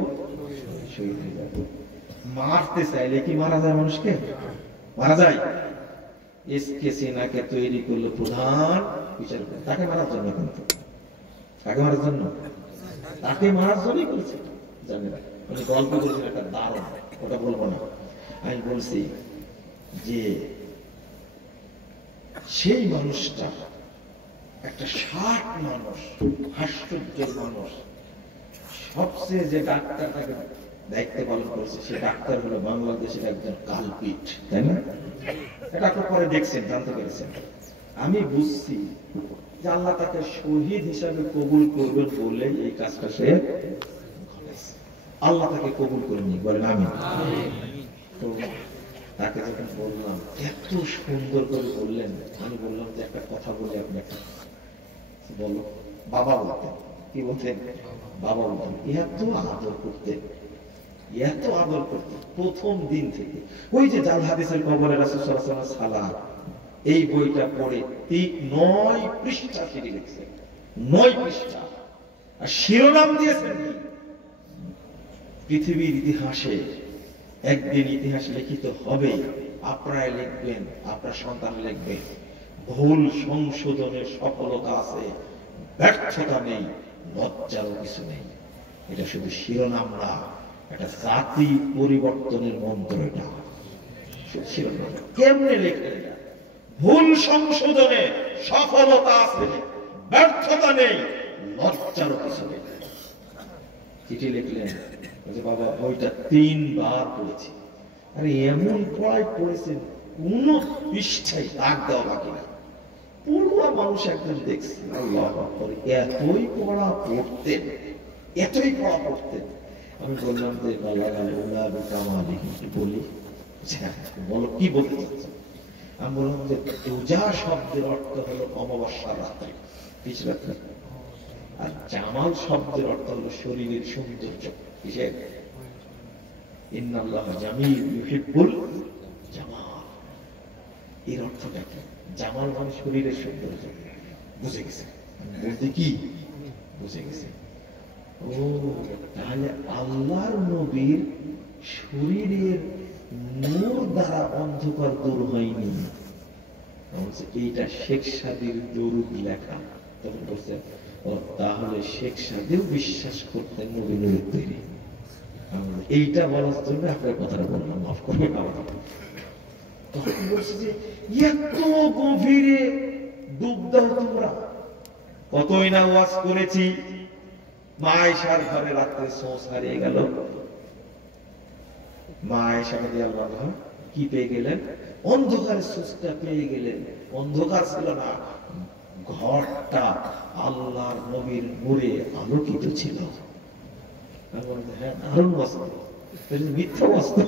শহীদ হয়ে যাব। মারতে চাইলে কি মারা যায়? মানুষকে মারা যায়? এসকে সিনাকে তৈরি করলো প্রধান বিচারপতি, তাকে মারার জন্য। কিন্তু তাকে মারার জন্য, তাকে মারার জন্যই করেছে। জানি না, উনি গল্প করেছেন একটা দারুণ, ওটা বলবো না। আমি বলছি যে সেই মানুষটা একটা 60 মানুষ, আশ্চর্যের মানুষ, সবচেয়ে যে ডাক্তার তাকে দায়িত্ব পালন করেছে সে ডাক্তার হলো বাংলাদেশের একজন কালপিট, তাই না? এটা আপনি পরে দেখছেন, জানতে পেরেছেন। আমি বুঝছি যে আল্লাহ তাকে শহীদ হিসাবে কবুল করবেন বলে এই কাজটা সে, আল্লাহ তাকে কবুল করে নি, বলেন আমিন। তো তাকে যখন বললাম, এত সুন্দর করে বললেন, আমি বললাম যে একটা কথা বলে আপনি বলো। বাবা বলতেন, কি বলতেন? বাবা বলতেন। এত আদর করতেন, এত আদর করতেন প্রথম দিন থেকে। ওই যে জাল হাদিসের কবরে রাসূল সাল্লাল্লাহু আলাইহি ওয়াসাল্লাম সালাত, এই বইটা পড়ে 9 পৃষ্ঠা তিনি লিখছেন, 9 পৃষ্ঠা। আর শিরোনাম দিয়েছেন পৃথিবীর ইতিহাসে একদিন ইতিহাস লিখিত হবে, আপনারা লিখবেন, আপনার সন্তান লিখবে, ভুল সংশোধনের সফলতা আছে, ব্যর্থতা নেই, লজ্জারও কিছু নেই। এটা শুধু শিরোনাম না, এটা জাতি পরিবর্তনের মন্ত্র। এটা শিরোনাম কেমনে লিখলেন? ভুল সংশোধনে সফলতা আছে, ব্যর্থতা নেই, লজ্জারও কিছু নেই। চিঠি লিখলেন যে বাবা বইটা 3 বার পড়েছি। আরে এমন পড়াই পড়েছেন, কোন পৃষ্ঠায় দাগ দেওয়া বাকি না। পড়ুয়া মানুষ একজন দেখছি, আল্লাহু আকবার, এতই পড়া পড়তেন, এতই পড়া পড়তেন। আমি বললাম যে বলি, বলো কি বলতে চাচ্ছ? আমি বললাম যে দুজা শব্দের অর্থ হলো অমাবস্যা রাত্রি, পিছ রাত্রি। আর জামাল শব্দের অর্থ হলো শরীরের সৌন্দর্য। কিসের? ইন্নাল্লাহা জামিল ইউহিব্বুল জামাল। এর অর্থটা কি? জামাল মানে শরীরের সৌন্দর্য। বুঝে গেছে? বলতে কি বুঝে গেছে? ও তাহলে আল্লাহর নবীর শরীরের নূর দ্বারা অন্ধকার দূর হয়নি। এইটা শেখ সাদির দরুদ লেখা। তখন বলছে তাহলে শেখ সাদিও বিশ্বাস করতেন নবী নূরের তৈরি। এইটা বলার জন্য আপনার কথাটা বললাম, মাফ করবেন আমাকে। তখন বলছে যে এত গভীরে ডুব দাও তোমরা। কতই না ওয়াজ করেছি, মা আয়েশার ঘরে রাত্রে সোঁস হারিয়ে গেল। মা আয়েশা রাদিয়াল্লাহু আনহা কি পেয়ে গেলেন? অন্ধকারের সোঁসটা পেয়ে গেলেন। অন্ধকার ছিল না, ঘরটা আল্লাহর নবীর নূরে আলোকিত ছিল। হ্যাঁ, দারুণ বস্তু, মিথ্যা বস্তু।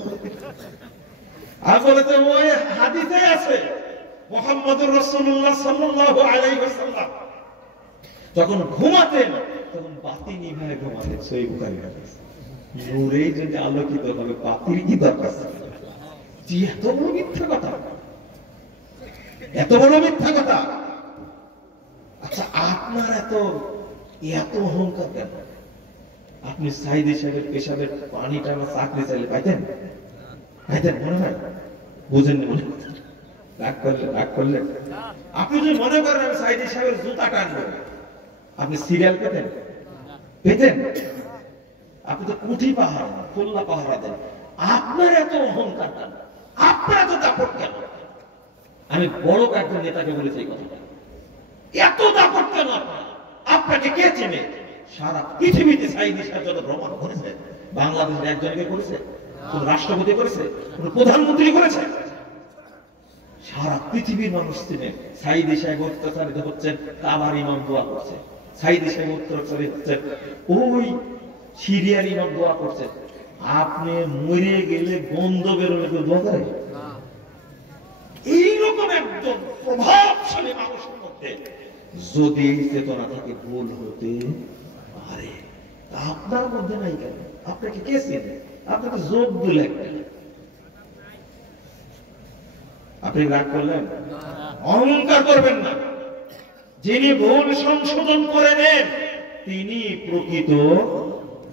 আসলে তো ওই হাদিসে আছে মুহাম্মদুর রাসূলুল্লাহ সাল্লাল্লাহু আলাইহি ওয়াসাল্লাম যখন ঘুমাতেন তখন বাতি নিভায়ে ঘুমাতেন। সহিহ বুখারীর হাদিস। নূরে যদি আলোকিত হবে বাতির কি দরকার? জি, এত বড় মিথ্যা কথা, এত বড় মিথ্যা কথা। আচ্ছা, আপনার এত অহংকার কেন? আপনি সাইদি সাহেবের পেশাবের পানিটা আমার চাকরি চাইলে পাইতেন? পাইতেন মনে হয়? বুঝেননি মনে হয়? রাগ করলেন। আপনি যদি মনে করেন আমি সাইদি সাহেবের জুতা টানবো, আপনি সিরিয়াল পেতেন? পেতেন? আপনি তো কুঠি পাহাড়, খুলনা পাহাড়া দেন। আপনার এত অহংকার কেন? আপনার এত দাপট কেন? আমি বড় একজন নেতাকে বলেছি এই কথাটা। এত দাপট কেন আপনার? আপনাকে কে চেনে? সারা পৃথিবীতে সাইদি সাহেব যত ভ্রমণ করেছে, বাংলাদেশের একজনকে করেছে? কোন রাষ্ট্রপতি করেছে? কোন প্রধানমন্ত্রী করেছে? সারা পৃথিবীর মানুষ চেনে। সাইদি সাহেব অত্যাচারিত হচ্ছেন, কাবার ইমাম দোয়া করছে। সাইদি সাহেব অত্যাচারিত হচ্ছেন, ওই সিরিয়ার ইমাম দোয়া করছে। আপনি মরে গেলে গন্ধ বেরোলে কেউ দোয়া করে? এইরকম একজন প্রভাবশালী মানুষের মধ্যে যদি চেতনা থাকে, ভুল হতে পারে। আপনার মধ্যে নাই কেন? আপনাকে কে চেনে? আপনাকে যোগ দিলে একটা, আপনি রাগ করলেন? অহংকার করবেন না। যিনি ভুল সংশোধন করে নেন তিনি প্রকৃত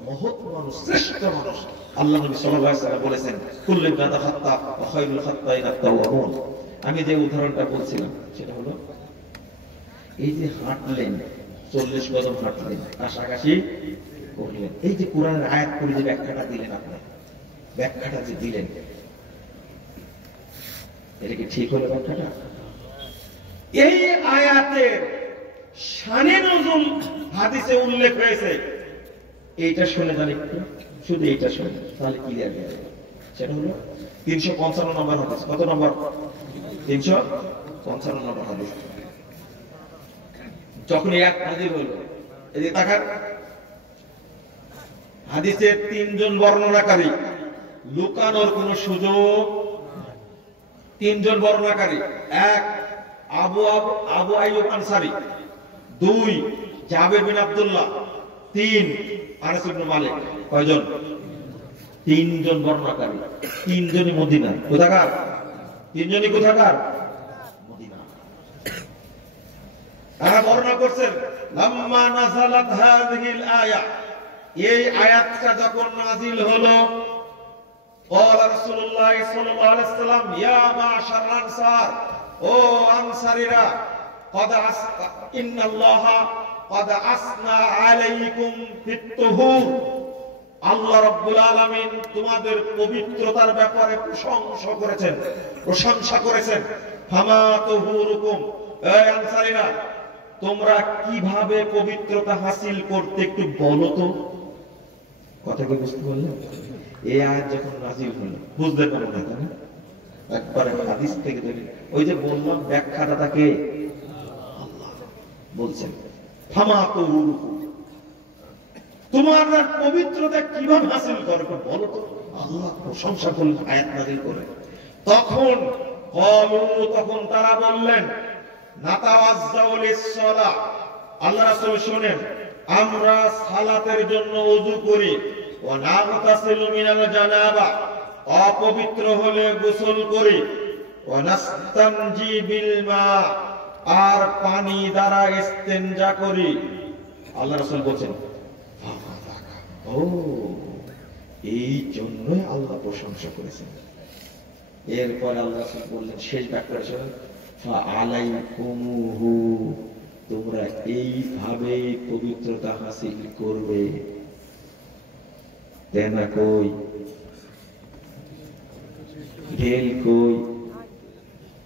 মহৎ মানুষ, শ্রেষ্ঠ মানুষ। আল্লাহ নবী সাল্লাল্লাহু আলাইহি ওয়াসাল্লাম বলেছেন, কুল্লু ইবনাত খাত্তা ওয়া খায়রুল খাত্তাইনা আত-তাওয়াবুন। আমি যে উদাহরণটা বলছিলাম সেটা হলো, এই যে হাঁটলেন, 40 কদম হাঁটলেন, কাছাকাছি করলেন, এই যে কোরআনের আয়াত করে যে ব্যাখ্যাটা দিলেন, আপনি ব্যাখ্যাটা যে দিলেন, এটা কি ঠিক হলো ব্যাখ্যাটা? এই আয়াতের শানে নজুল হাদিসে উল্লেখ হয়েছে, এইটা শুনে যান একটু, শুধু এইটা শুনে তাহলে ক্লিয়ার হয়ে যাবে। সেটা হলো 355 নম্বর হাদিস। কত নম্বর? 355 নম্বর হাদিস। যখন এই আয়াত নাযিল হলো, এই যে তাকান, হাদিসের 3 জন বর্ণনাকারী, লুকানোর কোনো সুযোগ। 3 জন বর্ণনাকারী, 1 আবু আইয়ুব আনসারী, 2 জাবের বিন আব্দুল্লাহ, 3 আনাস ইবনে মালিক। কয়জন? 3 জন বর্ণনাকারী, 3 জনই মদিনা। কোথাকার? 3 জনই কোথাকার? মদিনা। তারা বর্ণনা করছেন, লাম্মা নাযালাত হাযিহিল আয়া, এই আয়াতটা যখন নাযিল হলো, ক্বালা রাসূলুল্লাহ সাল্লাল্লাহু আলাইহি ওয়াসাল্লাম, ইয়া মা'শার আনসার, ও আনসারীরা, ইন্নাল্লাহা ক্বাদ আসনা আলাইকুম ফিত-তুহুর, আল্লাহ রাব্বুল আলামিন তোমাদের পবিত্রতার ব্যাপারে প্রশংসা করেছেন। ফামা তুহুরুকুম, এই আনসারীরা, তোমরা কিভাবে পবিত্রতা হাসিল করতে একটু বলো তো। কথা কি বুঝতে পারলেন? এই আয়াত যখন নাযিল হলো, বুঝলেন না মনে হয়? একবারে হাদিস থেকে ধরে, ওই যে বললাম ব্যাখ্যাটা তাকে আল্লাহ বলছেন, ফামা তুহুরুকুম, তোমার পবিত্রতা কিভাবে হাসিল করবে বলো তো। আল্লাহ প্রশংসা করলেন আয়াত নাযিল করে। তখন তারা বললেন, নাতাওয়াজ্জাউ লিস-সালাহ, আল্লাহ রাসূল শুনেন, আমরা সালাতের জন্য ওযু করি, ওয়া নাগতাসিলু মিনাল জানাবা, অপবিত্র হলে গোসল করি, ওয়া নাস্তানজি বিল মা, আর পানি দ্বারা ইস্তেনজা করি। আল্লাহ রাসূল বলেন, ও, এই জন্যই আল্লাহ প্রশংসা করেছেন। এরপর আল্লাহ রাসূল বললেন, শেষ ব্যাখ্যা শুনুন, ফাআলাইকুমুহু, তোমরা এইভাবে পবিত্রতা হাসিল করবে। তেনা কই, ঢেল কই,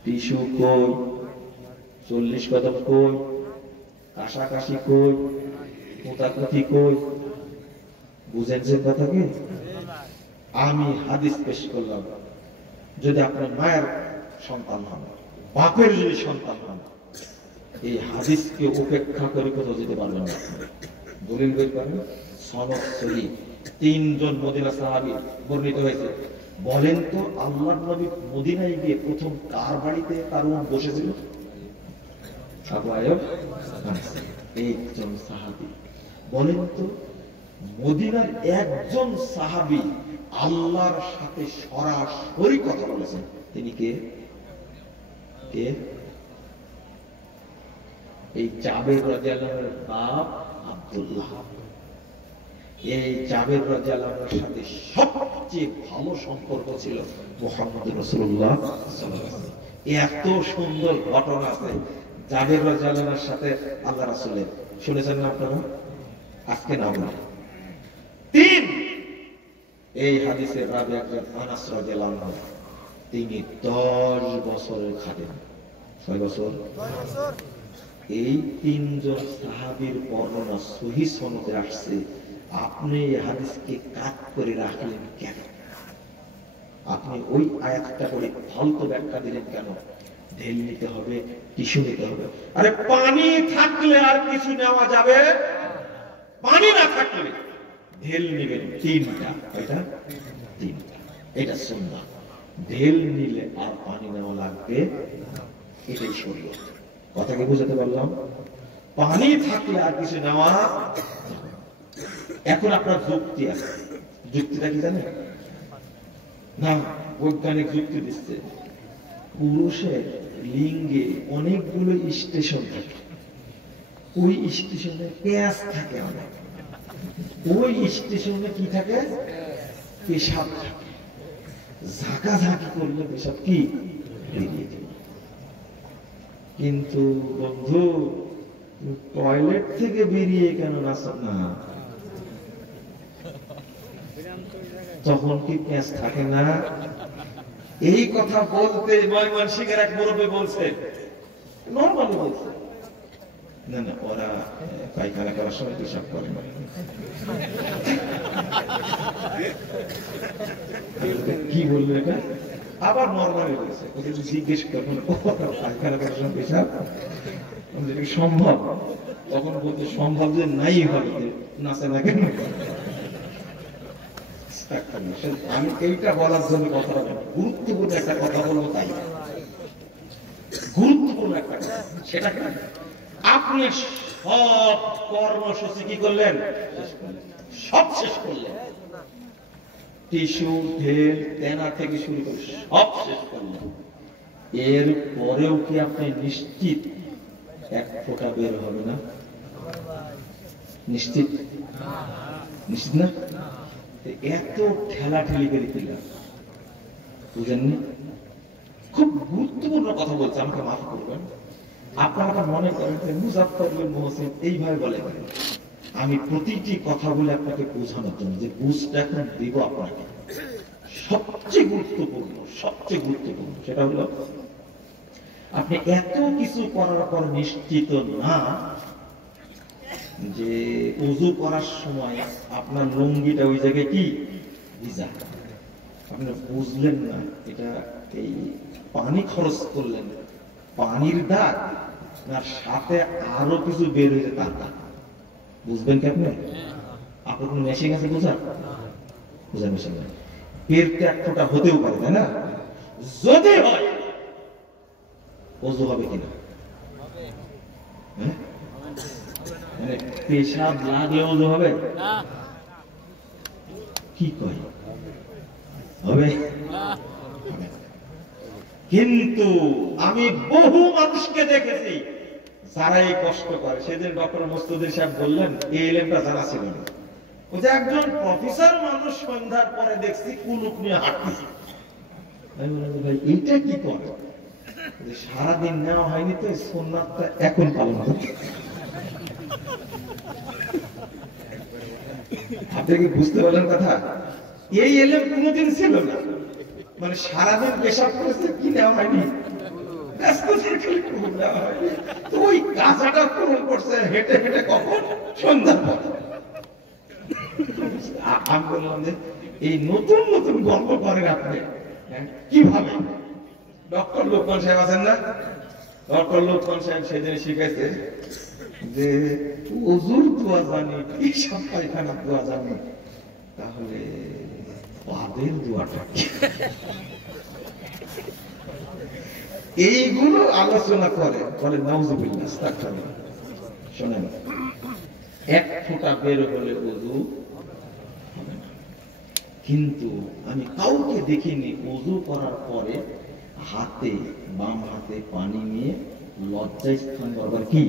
টিস্যু কই, 40 কদম কই, কাশাকাশি কই, কোতাকুতি কই, বুঝেছেন কথা কি? আমি হাদিস পেশ করলাম, যদি আপনার মায়ের সন্তান হন, বাপের যদি সন্তান হন, এই হাদিসকে উপেক্ষা করে কোথাও যেতে পারবেন না। দলিল বের করেন, সনদ সহিহ, 3 জন মদিনা সাহাবী বর্ণিত হয়েছে। বলেন তো, আল্লাহর নবী মদিনায় গিয়ে প্রথম কার বাড়িতে তার উম্মত বসেছিল? আবু আইয়ুব আনসারী, একজন সাহাবী। বলেন তো, মদিনার একজন সাহাবী আল্লাহর সাথে সরাসরি কথা বলেছেন, তিনি কে? কে? এই জাবের রাদিয়াল্লাহু আনহুর বাপ আব্দুল্লাহ। এই জাবের রাদিয়াল্লাহু আনহুর সাথে সবচেয়ে ভালো সম্পর্ক ছিল মুহাম্মদ রাসূলুল্লাহ সাল্লাল্লাহু আলাইহি ওয়াসাল্লাম। এত সুন্দর ঘটনা আছে জাবের রাদিয়াল্লাহু আনহুর সাথে আল্লাহ রাসূলের, শুনেছেন না আপনারা? আজকে না বলে 3, এই হাদিসের রাবি একজন আনাস রাদিয়াল্লাহু আনহু, তিনি 10 বছরের খাদেম। 6 বছর। এই 3 জন সাহাবীর বর্ণনা সহিহ সনদে আসছে। আপনি এই হাদিসকে কাট করে রাখলেন কেন? আপনি ওই আয়াতটা করে ফালতু ব্যাখ্যা দিলেন কেন? ঢেল নিতে হবে, টিস্যু নিতে হবে। আরে পানি থাকলে আর কিছু নেওয়া যাবে, পানি না থাকলে ঢেল নেবেন 3টা। এটা 3টা, এটা সুন্নাহ। ঢেল নিলে আর পানি নেওয়া লাগবে, এটাই শরীয়ত। কথা কি বুঝাতে পারলাম? পানি থাকলে আর কিছু নেওয়া, এখন আপনার যুক্তি আছে, যুক্তিটা কি জানেন না? বৈজ্ঞানিক যুক্তি দিচ্ছে, পুরুষের লিঙ্গে অনেকগুলো স্টেশন থাকে, ওই স্টেশনে পেঁয়াজ থাকে অনেক, ওই স্টেশনে কি থাকে? পেশাব থাকে, ঝাঁকাঝাঁকি করলে পেশাব কি বেরিয়ে যাবে। কিন্তু বন্ধু, টয়লেট থেকে বেরিয়ে কেন নাচো না? তখন কি পেঁয়াজ থাকে না? এই কথা বলতে ময়মনসিংহের এক মুরব্বী বলছে, নরমালি বলছে, না না ওরা পায়খানা করার সময় পেশাব করে না। কি বললো এটা? আবার নরমালি বলছে, ওকে জিজ্ঞেস করবেন পায়খানা করার সময় পেশাব সম্ভব? তখন বলতে সম্ভব যে নাই হবে, নাচে না কেন? আমি এইটা বলার জন্য কথা বলবো, গুরুত্বপূর্ণ একটা কথা বলবো, তাই গুরুত্বপূর্ণ একটা কথা। সেটা আপনি সব কর্মসূচি কি করলেন? সব শেষ করলেন, টিস্যু, ঢেল, তেনা থেকে শুরু করে সব শেষ করলেন। এর পরেও কি আপনি নিশ্চিত এক ফোঁটা বের হবে না? নিশ্চিত? নিশ্চিত না? এত ঠেলা ঠেলি করে দিলাম, বুঝেননি? খুব গুরুত্বপূর্ণ কথা বলছে, আমাকে মাফ করবেন। আপনারা মনে করেন যে মুজাফফর বিন মুহসিন এইভাবে বলে, আমি প্রতিটি কথা বলে আপনাকে বোঝানোর জন্য যে বুঝটা এখন দিব আপনাকে, সবচেয়ে গুরুত্বপূর্ণ, সবচেয়ে গুরুত্বপূর্ণ সেটা হলো, আপনি এত কিছু করার পর নিশ্চিত না যে ওযু করার সময় আপনার লুঙ্গিটা ওই জায়গায় কি ভিজা, আপনি বুঝলেন না, এটা এই পানি খরচ করলেন, পানির দাগ না সাথে আরো কিছু বের হয়েছে তার দাগ, বুঝবেন কি আপনি? আপনার কোন মেশিন আছে বোঝার? বোঝার মেশিন নেই, পেটটা এক ফোঁটা হতেও পারে, তাই না? যদি হয় ওযু হবে কিনা? মানে পেশাব লাগলে ওযু হবে? কি কয় হবে? কিন্তু আমি বহু মানুষকে দেখেছি যারা এই কষ্ট করে। সেদিন ডক্টর মুস্তাদির সাহেব বললেন, এই এলেমটা জানা ছিল না। ও যে একজন প্রফেসর মানুষ, সন্ধ্যার পরে দেখছি কুলুপ নিয়ে হাঁটতেছে। আমি বললাম, ভাই এইটা কি করে? সারাদিন নেওয়া হয়নি তো, সুন্নাতটা এখন পালন হচ্ছে। আপনি কি বুঝতে পারলেন কথা? এই এলেম কোনোদিন ছিল না, মানে সারাদিন পেশাব করেছে, কি নেওয়া হয়নি, ওই কাঁচাটা পূরণ করছে হেঁটে হেঁটে, কখন? সন্ধ্যার পর। আমি বললাম যে এই নতুন নতুন গল্প করেন আপনি কিভাবে? ডক্টর লোকমান সাহেব আছেন না? ডক্টর লোকমান সাহেব সেদিন শিখাইছে যে ওযুর দোয়া জানি, পেশাব পায়খানার দোয়া জানি, তাহলে পাদের দোয়াটা এইগুলো আলোচনা করে, বলে নাউজুবিল্লাহ, আস্তাগফিরুল্লাহ। শোনেন, এক ফোঁটা বের হলে ওযু হবে না, কিন্তু আমি কাউকে দেখিনি ওযু করার পরে হাতে, বাম হাতে পানি নিয়ে লজ্জা স্থান বরাবর কি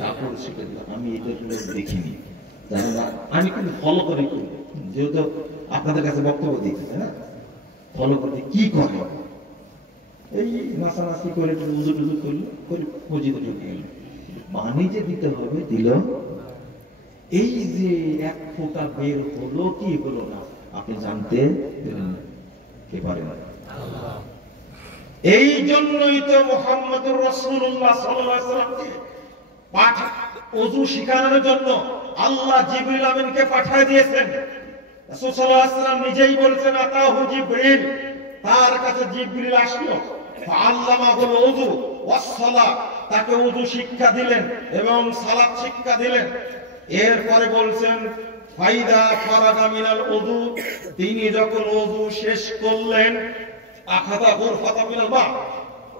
কাপড় ছেড়ে দিল, আমি এটা দেখিনি। আমি কিন্তু ফলো করি, যেহেতু আপনাদের কাছে বক্তব্য দিতে, তাই না? ফলো করতে কি করে, এই নাচানাচি করে উজু টুজু করলো, করে মসজিদে ঢুকে গেল, পানি যে দিতে হবে দিল। এই যে এক ফোঁটা বের হলো কি হলো না, আপনি জানতে কে পারেন? এই জন্যই তো মুহাম্মদুর রাসূলুল্লাহ সাল্লাল্লাহু আলাইহি ওয়াসাল্লামকে ওযু শিখানোর জন্য আল্লাহ জিবরিল আমিনকে পাঠিয়ে দিয়েছেন। রাসূল সাল্লাল্লাহু আলাইহি ওয়াসাল্লাম নিজেই বলেছেন, আতাহু জিবরিল, তার কাছে জিবরিল আসলো, ফাআল্লামাহুল ওযু ওয়াস সালাত, তাকে ওযু শিক্ষা দিলেন এবং সালাত শিক্ষা দিলেন। এরপরে বলছেন, ফাইদা ফারাগা মিনাল ওযু, তিনি যখন ওযু শেষ করলেন, আখাযা গুরফাতা মিনাল মা,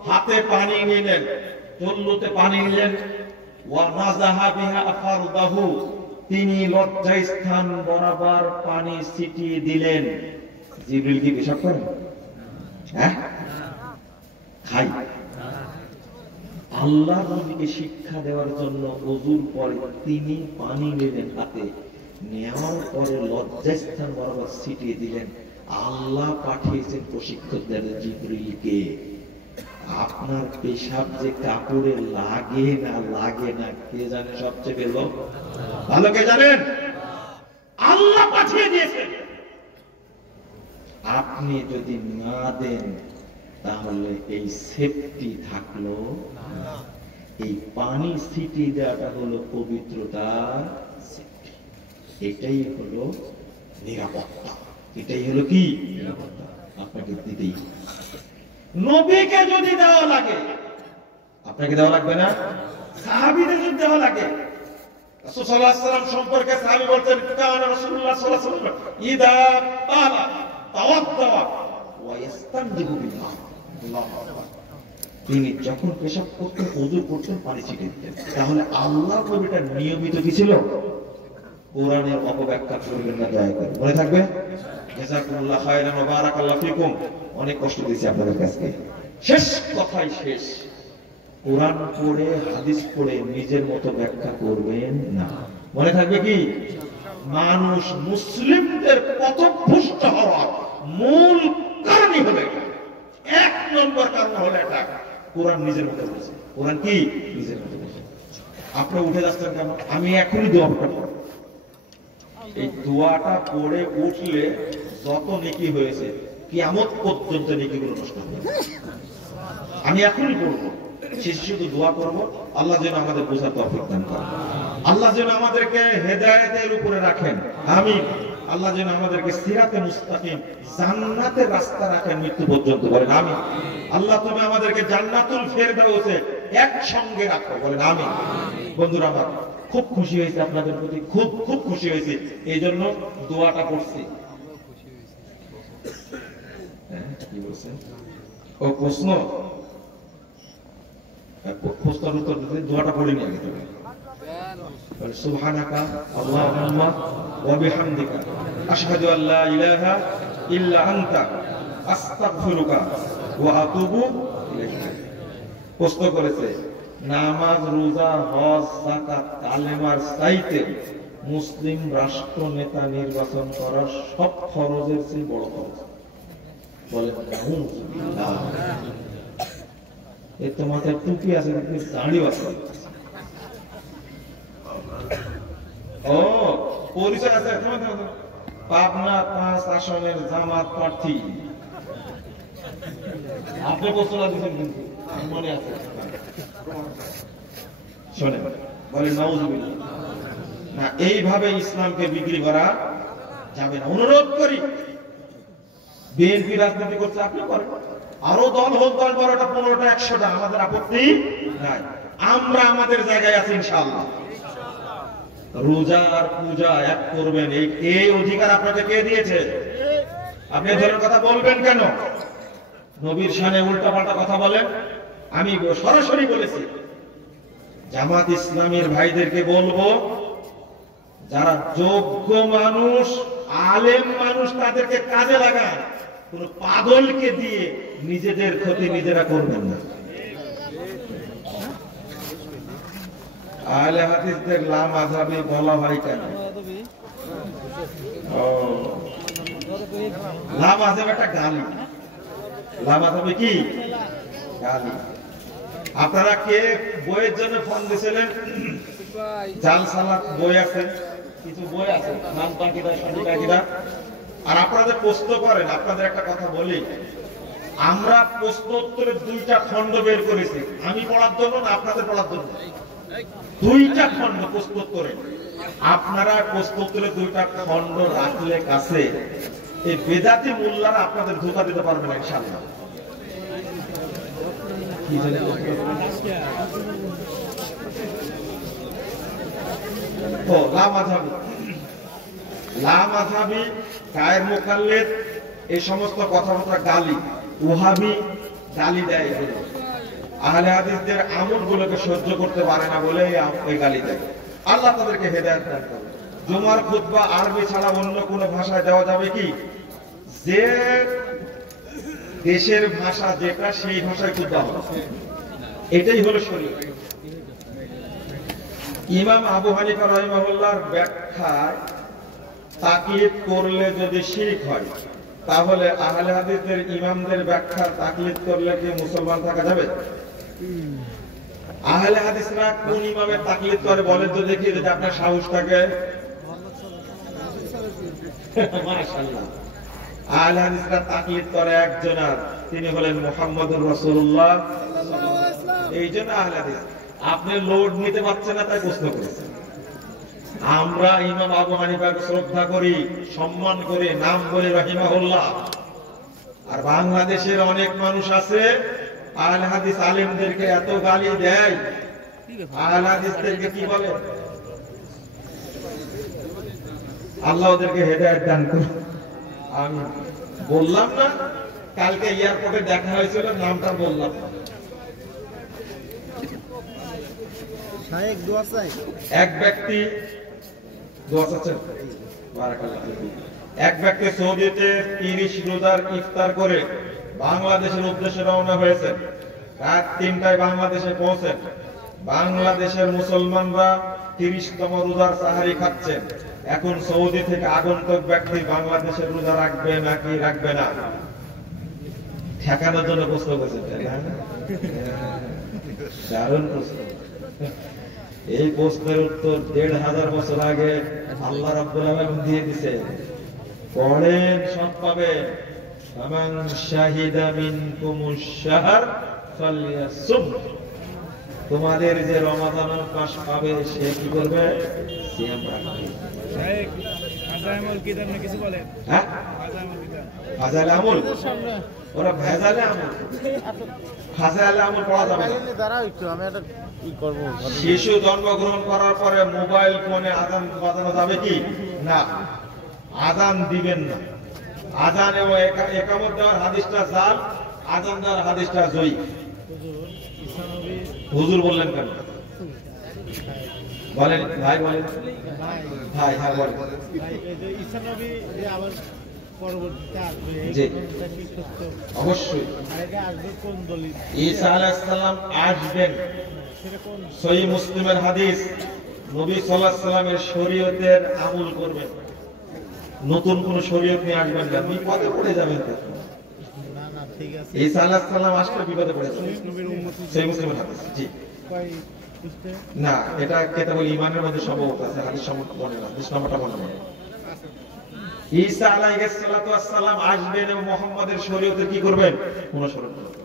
হাতে পানি নিলেন, চুল্লুতে পানি নিলেন, ওয়া নাযাহা বিহা ফারদাহু, তিনি লজ্জাস্থান বরাবর পানি ছিটিয়ে দিলেন। জিবরিল কি পেশাব করেন? হ্যাঁ, খাই। আল্লাহ নবীকে শিক্ষা দেওয়ার জন্য ওযুর পরে তিনি পানি নিলেন হাতে, নেওয়ার পরে লজ্জাস্থান বরাবর ছিটিয়ে দিলেন। আল্লাহ পাঠিয়েছেন প্রশিক্ষকদের জিবরিলকে। আপনার পেশাব যে কাপড়ে লাগে না কে জানে? সবচেয়ে ভালো কে জানেন? আল্লাহ পাঠিয়ে দিয়েছেন। আপনি যদি না দেন তাহলে এই সেফটি থাকলো। এই পানি ছিটিয়ে দেওয়াটা হলো পবিত্রতা, এটাই হলো নিরাপত্তা, এটাই হলো কি নিরাপত্তা। আপনাকে দিতেই, নবীকে যদি দেওয়া লাগে আপনাকে দেওয়া লাগবে না? সাহাবীদের যদি দেওয়া লাগে, রাসূল সাল্লাল্লাহু আলাইহি ওয়াসাল্লাম সম্পর্কে সাহাবী বলতেন, কানা রাসূলুল্লাহ সাল্লাল্লাহু আলাইহি ওয়াসাল্লাম ইদা ক্বালা তাওয়াদ্দা ওয়া ইস্তানজিবু বিল-মা। আল্লাহু আকবার। তিনি যখন পেশাব করতেন, ওযু করতেন, পানি ছিটিয়ে দিতেন। তাহলে আল্লাহর নবীটা নিয়মিত কি ছিল? কোরআনের অপব্যাখ্যা করবেন না, দয়া করে মনে থাকবে। জাযাকুমুল্লাহ খায়রান ওয়া বারাকাল্লাহু ফিকুম। অনেক কষ্ট দিয়েছি আপনাদের কাছে। শেষ কথাই শেষ, কোরআন পড়ে হাদিস পড়ে নিজের মতো ব্যাখ্যা করবেন না। মনে থাকবে কি? মানুষ মুসলিমদের পথভ্রষ্ট হওয়ার মূল কারণই হলো এটা। এক নম্বর কারণ হলো এটা, কোরআন নিজের মতো বলেছে। কোরআন কি নিজের মতো বলেছে। আপনি উঠে যাচ্ছেন কেন? আমি এখনই দোয়া করব। এই দোয়াটা পড়ে উঠলে যত নেকি হয়েছে কিয়ামত পর্যন্ত নেকিগুলো নষ্ট হবে। আমি এখনই করব, শুধু দোয়া করব, আল্লাহ যেন আমাদের বোঝার তৌফিক দান করেন। আল্লাহ যেন আমাদেরকে হেদায়েতের উপরে রাখেন, আমিন। আল্লাহ যেন আমাদেরকে সিরাতে মুস্তাকিম, জান্নাতের রাস্তা রাখেন মৃত্যু পর্যন্ত, বলেন আমিন। আল্লাহ তুমি আমাদেরকে জান্নাতুল ফেরদাউসে একসঙ্গে রাখো, বলেন আমিন। বন্ধুরা আমার, খুব খুশি হয়েছে আপনাদের প্রতি, খুব খুব খুশি হয়েছে, এই জন্য দোয়াটা করছি। কি বলছেন? ও প্রশ্ন, প্রশ্নের উত্তর দিতে দোয়াটা পড়ে নিয়ে গেতে হবে। সুবহানাকা আল্লাহুম্মা ওয়া বিহামদিকা আশহাদু আল্লা ইলাহা ইল্লা আনতা আস্তাগফিরুকা ওয়া আতুবু ইলাইক। প্রশ্ন করেছে, নামাজ, রোজা, হজ, যাকাত, কালেমার চাইতে মুসলিম রাষ্ট্র নেতা নির্বাচন করা সব ফরজের চেয়ে বড় ফরজ। বলেন নাউযুবিল্লাহ। এই তো মাথায় টুপি আছে, দাঁড়িও আছে। ও পরিচয় আছে, পাবনা 5 আসনের জামাত প্রার্থী। আপনি প্রশ্ন দিচ্ছেন কিন্তু মনে আছে। শোনেন, বলে নাউযুবিল্লাহ। না, এইভাবে ইসলামকে বিক্রি করা যাবে না। অনুরোধ করি, বিএনপি রাজনীতি করছে, আপনি করেন, আরো দল হোক 10, 12টা, 15টা, 100টা, আমাদের আপত্তি নাই। আমরা আমাদের জায়গায় আছি ইনশাআল্লাহ। রোজা আর পূজা এক করবেন, এই অধিকার আপনাকে কে দিয়েছে? আপনি ধরনের কথা বলবেন কেন? নবীর শানে উল্টাপাল্টা কথা বলেন। আমি সরাসরি বলেছি, জামাত ইসলামের ভাইদেরকে বলবো, যারা যোগ্য মানুষ, আলেম মানুষ, তাদেরকে কাজে লাগান। কোন পাগলকে দিয়ে নিজেদের ক্ষতি নিজেরা করবেন না। আহলে হাদিসদের লামাযহাবী বলা হয় কেন? লামাযহাব একটা গালি। লামাযহাবী কি গালি? আপনারা কে বইয়ের জন্য ফোন দিয়েছিলেন? জাল সালাত বই আছে, কিছু বই আছে, নাম তাকিদা, সঠিক তাকিদা। আর আপনাদের প্রশ্ন করেন, আপনাদের একটা কথা বলি, আমরা প্রশ্ন উত্তরের 2টা খণ্ড বের করেছি, আমি পড়ার জন্য না আপনাদের পড়ার জন্য। 2টা খণ্ড প্রশ্ন উত্তরে। আপনারা প্রশ্ন উত্তরে 2টা খণ্ড রাখলে কাছে, এই বেদাতি মোল্লারা আপনাদের ধোঁকা দিতে পারবে না ইনশাআল্লাহ। লামাযহাবী, গায়ের মুকাল্লিদ, এই সমস্ত কথাবার্তা গালি। ওহাবী গালি দেয়, এগুলো আহলে হাদিসদের আমলগুলোকে সহ্য করতে পারে না বলে এই গালি দেয়। আল্লাহ তাদেরকে হেদায়েত দান করুন। জুমার খুতবা আরবি ছাড়া অন্য কোনো ভাষায় দেওয়া যাবে কি? যে দেশের ভাষা যেটা সেই ভাষায় খুতবা হবে, এটাই হলো শরীয়ত। ইমাম আবু হানিফা রাহিমাহুল্লাহর ব্যাখ্যায় তাকলিদ করলে যদি শিরক হয়, তাহলে আহলে হাদিসের ইমামদের ব্যাখ্যার তাকলিদ করলে কি মুসলমান থাকা যাবে? আহলে হাদিসরা কোন ইমামের তাকলিদ করে বলেন তো দেখি, যদি আপনার সাহস থাকে। মাশাআল্লাহ, আহলে হাদিসরা তাকলিদ করে একজনের, তিনি হলেন মুহাম্মদুর রাসূলুল্লাহ। এই জন্য আহলে হাদিস, আপনি লোড নিতে পারছেন না তাই প্রশ্ন করেছেন। আমরা ইমাম আবু হানিফাকে শ্রদ্ধা করি, সম্মান করি, নাম বলি রাহিমাহুল্লাহ। আর বাংলাদেশের অনেক মানুষ আছে আহলে হাদিস আলেমদেরকে এত গালি দেয়, আহলে হাদিসদেরকে কি বলে? আল্লাহ ওদেরকে হেদায়েত দান করুন। আমি বললাম না কালকে এয়ারপোর্টে দেখা হয়েছিল, নামটা বললাম। এক ব্যক্তি সৌদিতে 30 রোজার ইফতার করে বাংলাদেশের উদ্দেশ্যে রওনা হয়েছে। রাত 3টায় বাংলাদেশে পৌঁছেন। বাংলাদেশের মুসলমানরা 30তম রোজার সাহারি খাচ্ছেন। এখন সৌদি থেকে আগন্তুক ব্যক্তি বাংলাদেশের রোজা রাখবে নাকি রাখবে না, ঠেকানোর জন্য প্রশ্ন করেছেন। দারুণ প্রশ্ন। এই প্রশ্নের উত্তর 1500 বছর আগে আল্লাহ রাব্বুল আলামিন দিয়ে দিয়েছে। পড়েন, সব পাবেন। ফামান শাহিদা মিনকুমুশ শাহর ফালইয়াসুম। তোমাদের যে রমাদানের মাস পাবে সে কি করবে? সিয়াম রাখবে। ফাজাইলুল কিতাব না কিছু বলেন? হ্যাঁ, ফাজাইল আমল। ওরা ভেজালে আমল, ফাজাইল আমল পড়া যাবে না। দাঁড়াও একটু, আমি একটা কি করব। শিশু জন্মগ্রহণ করার পরে মোবাইল ফোনে আযান বাজানো যাবে কি? না, আযান দিবেন না। আযান এবং ইকামত দেওয়ার হাদিসটা জাল, আযান দেওয়ার হাদিসটা জয়ী। হুজুর বললেন কেন? বলেন ভাই, বলেন ভাই। হ্যাঁ বলেন। ঈসা নবী যে আবার পরবর্তীতে আসবে, জি অবশ্যই। ঈসা আলাইহিস সালাম আসবেন, সহিহ মুসলিমের হাদিস। নবী সাল্লাল্লাহু আলাইহি সাল্লামের শরীয়তের আমল করবেন, নতুন কোন শরীয়ত নিয়ে আসবেন না, বিপদে পড়ে যাবেন। না না ঠিক আছে, ঈসা আলাইহিস সালাম আসলে বিপদে পড়ে যাবেন। সহিহ মুসলিমের হাদিস। জি না, এটা কিতাবুল ঈমানের মধ্যে সম্ভবত আছে, হাদিস সম্ভবত মনে না, হাদিস নাম্বারটা মনে নেই। ঈসা আলাইহিস সালাতু ওয়াস সালাম আসবেন এবং মুহাম্মাদের শরীয়তের কি করবেন? অনুসরণ করবেন।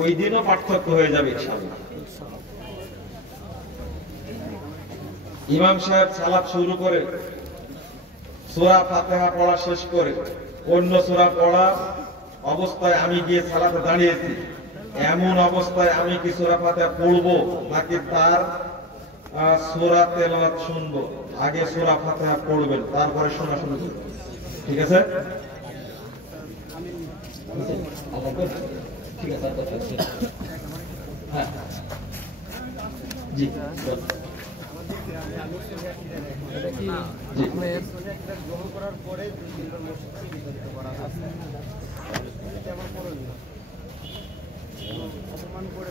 ওই দিনও পার্থক্য হয়ে যাবে ইনশাআল্লাহ। ইমাম সাহেব সালাত শুরু করে সূরা ফাতিহা পড়া শেষ করে অন্য সূরা পড়া অবস্থায় আমি গিয়ে সালাতে দাঁড়িয়েছি, এমন অবস্থায় আমি কি সূরা ফাতিহা পড়বো নাকি তার সূরা তেলাওয়াত শুনবো? আগে সূরা ফাতিহা পড়বেন, তারপরে শোনা শুরু করবেন। ঠিক আছে? ঠিক আছে। হ্যাঁ জি গ্রহণ করার পরে অপমান করে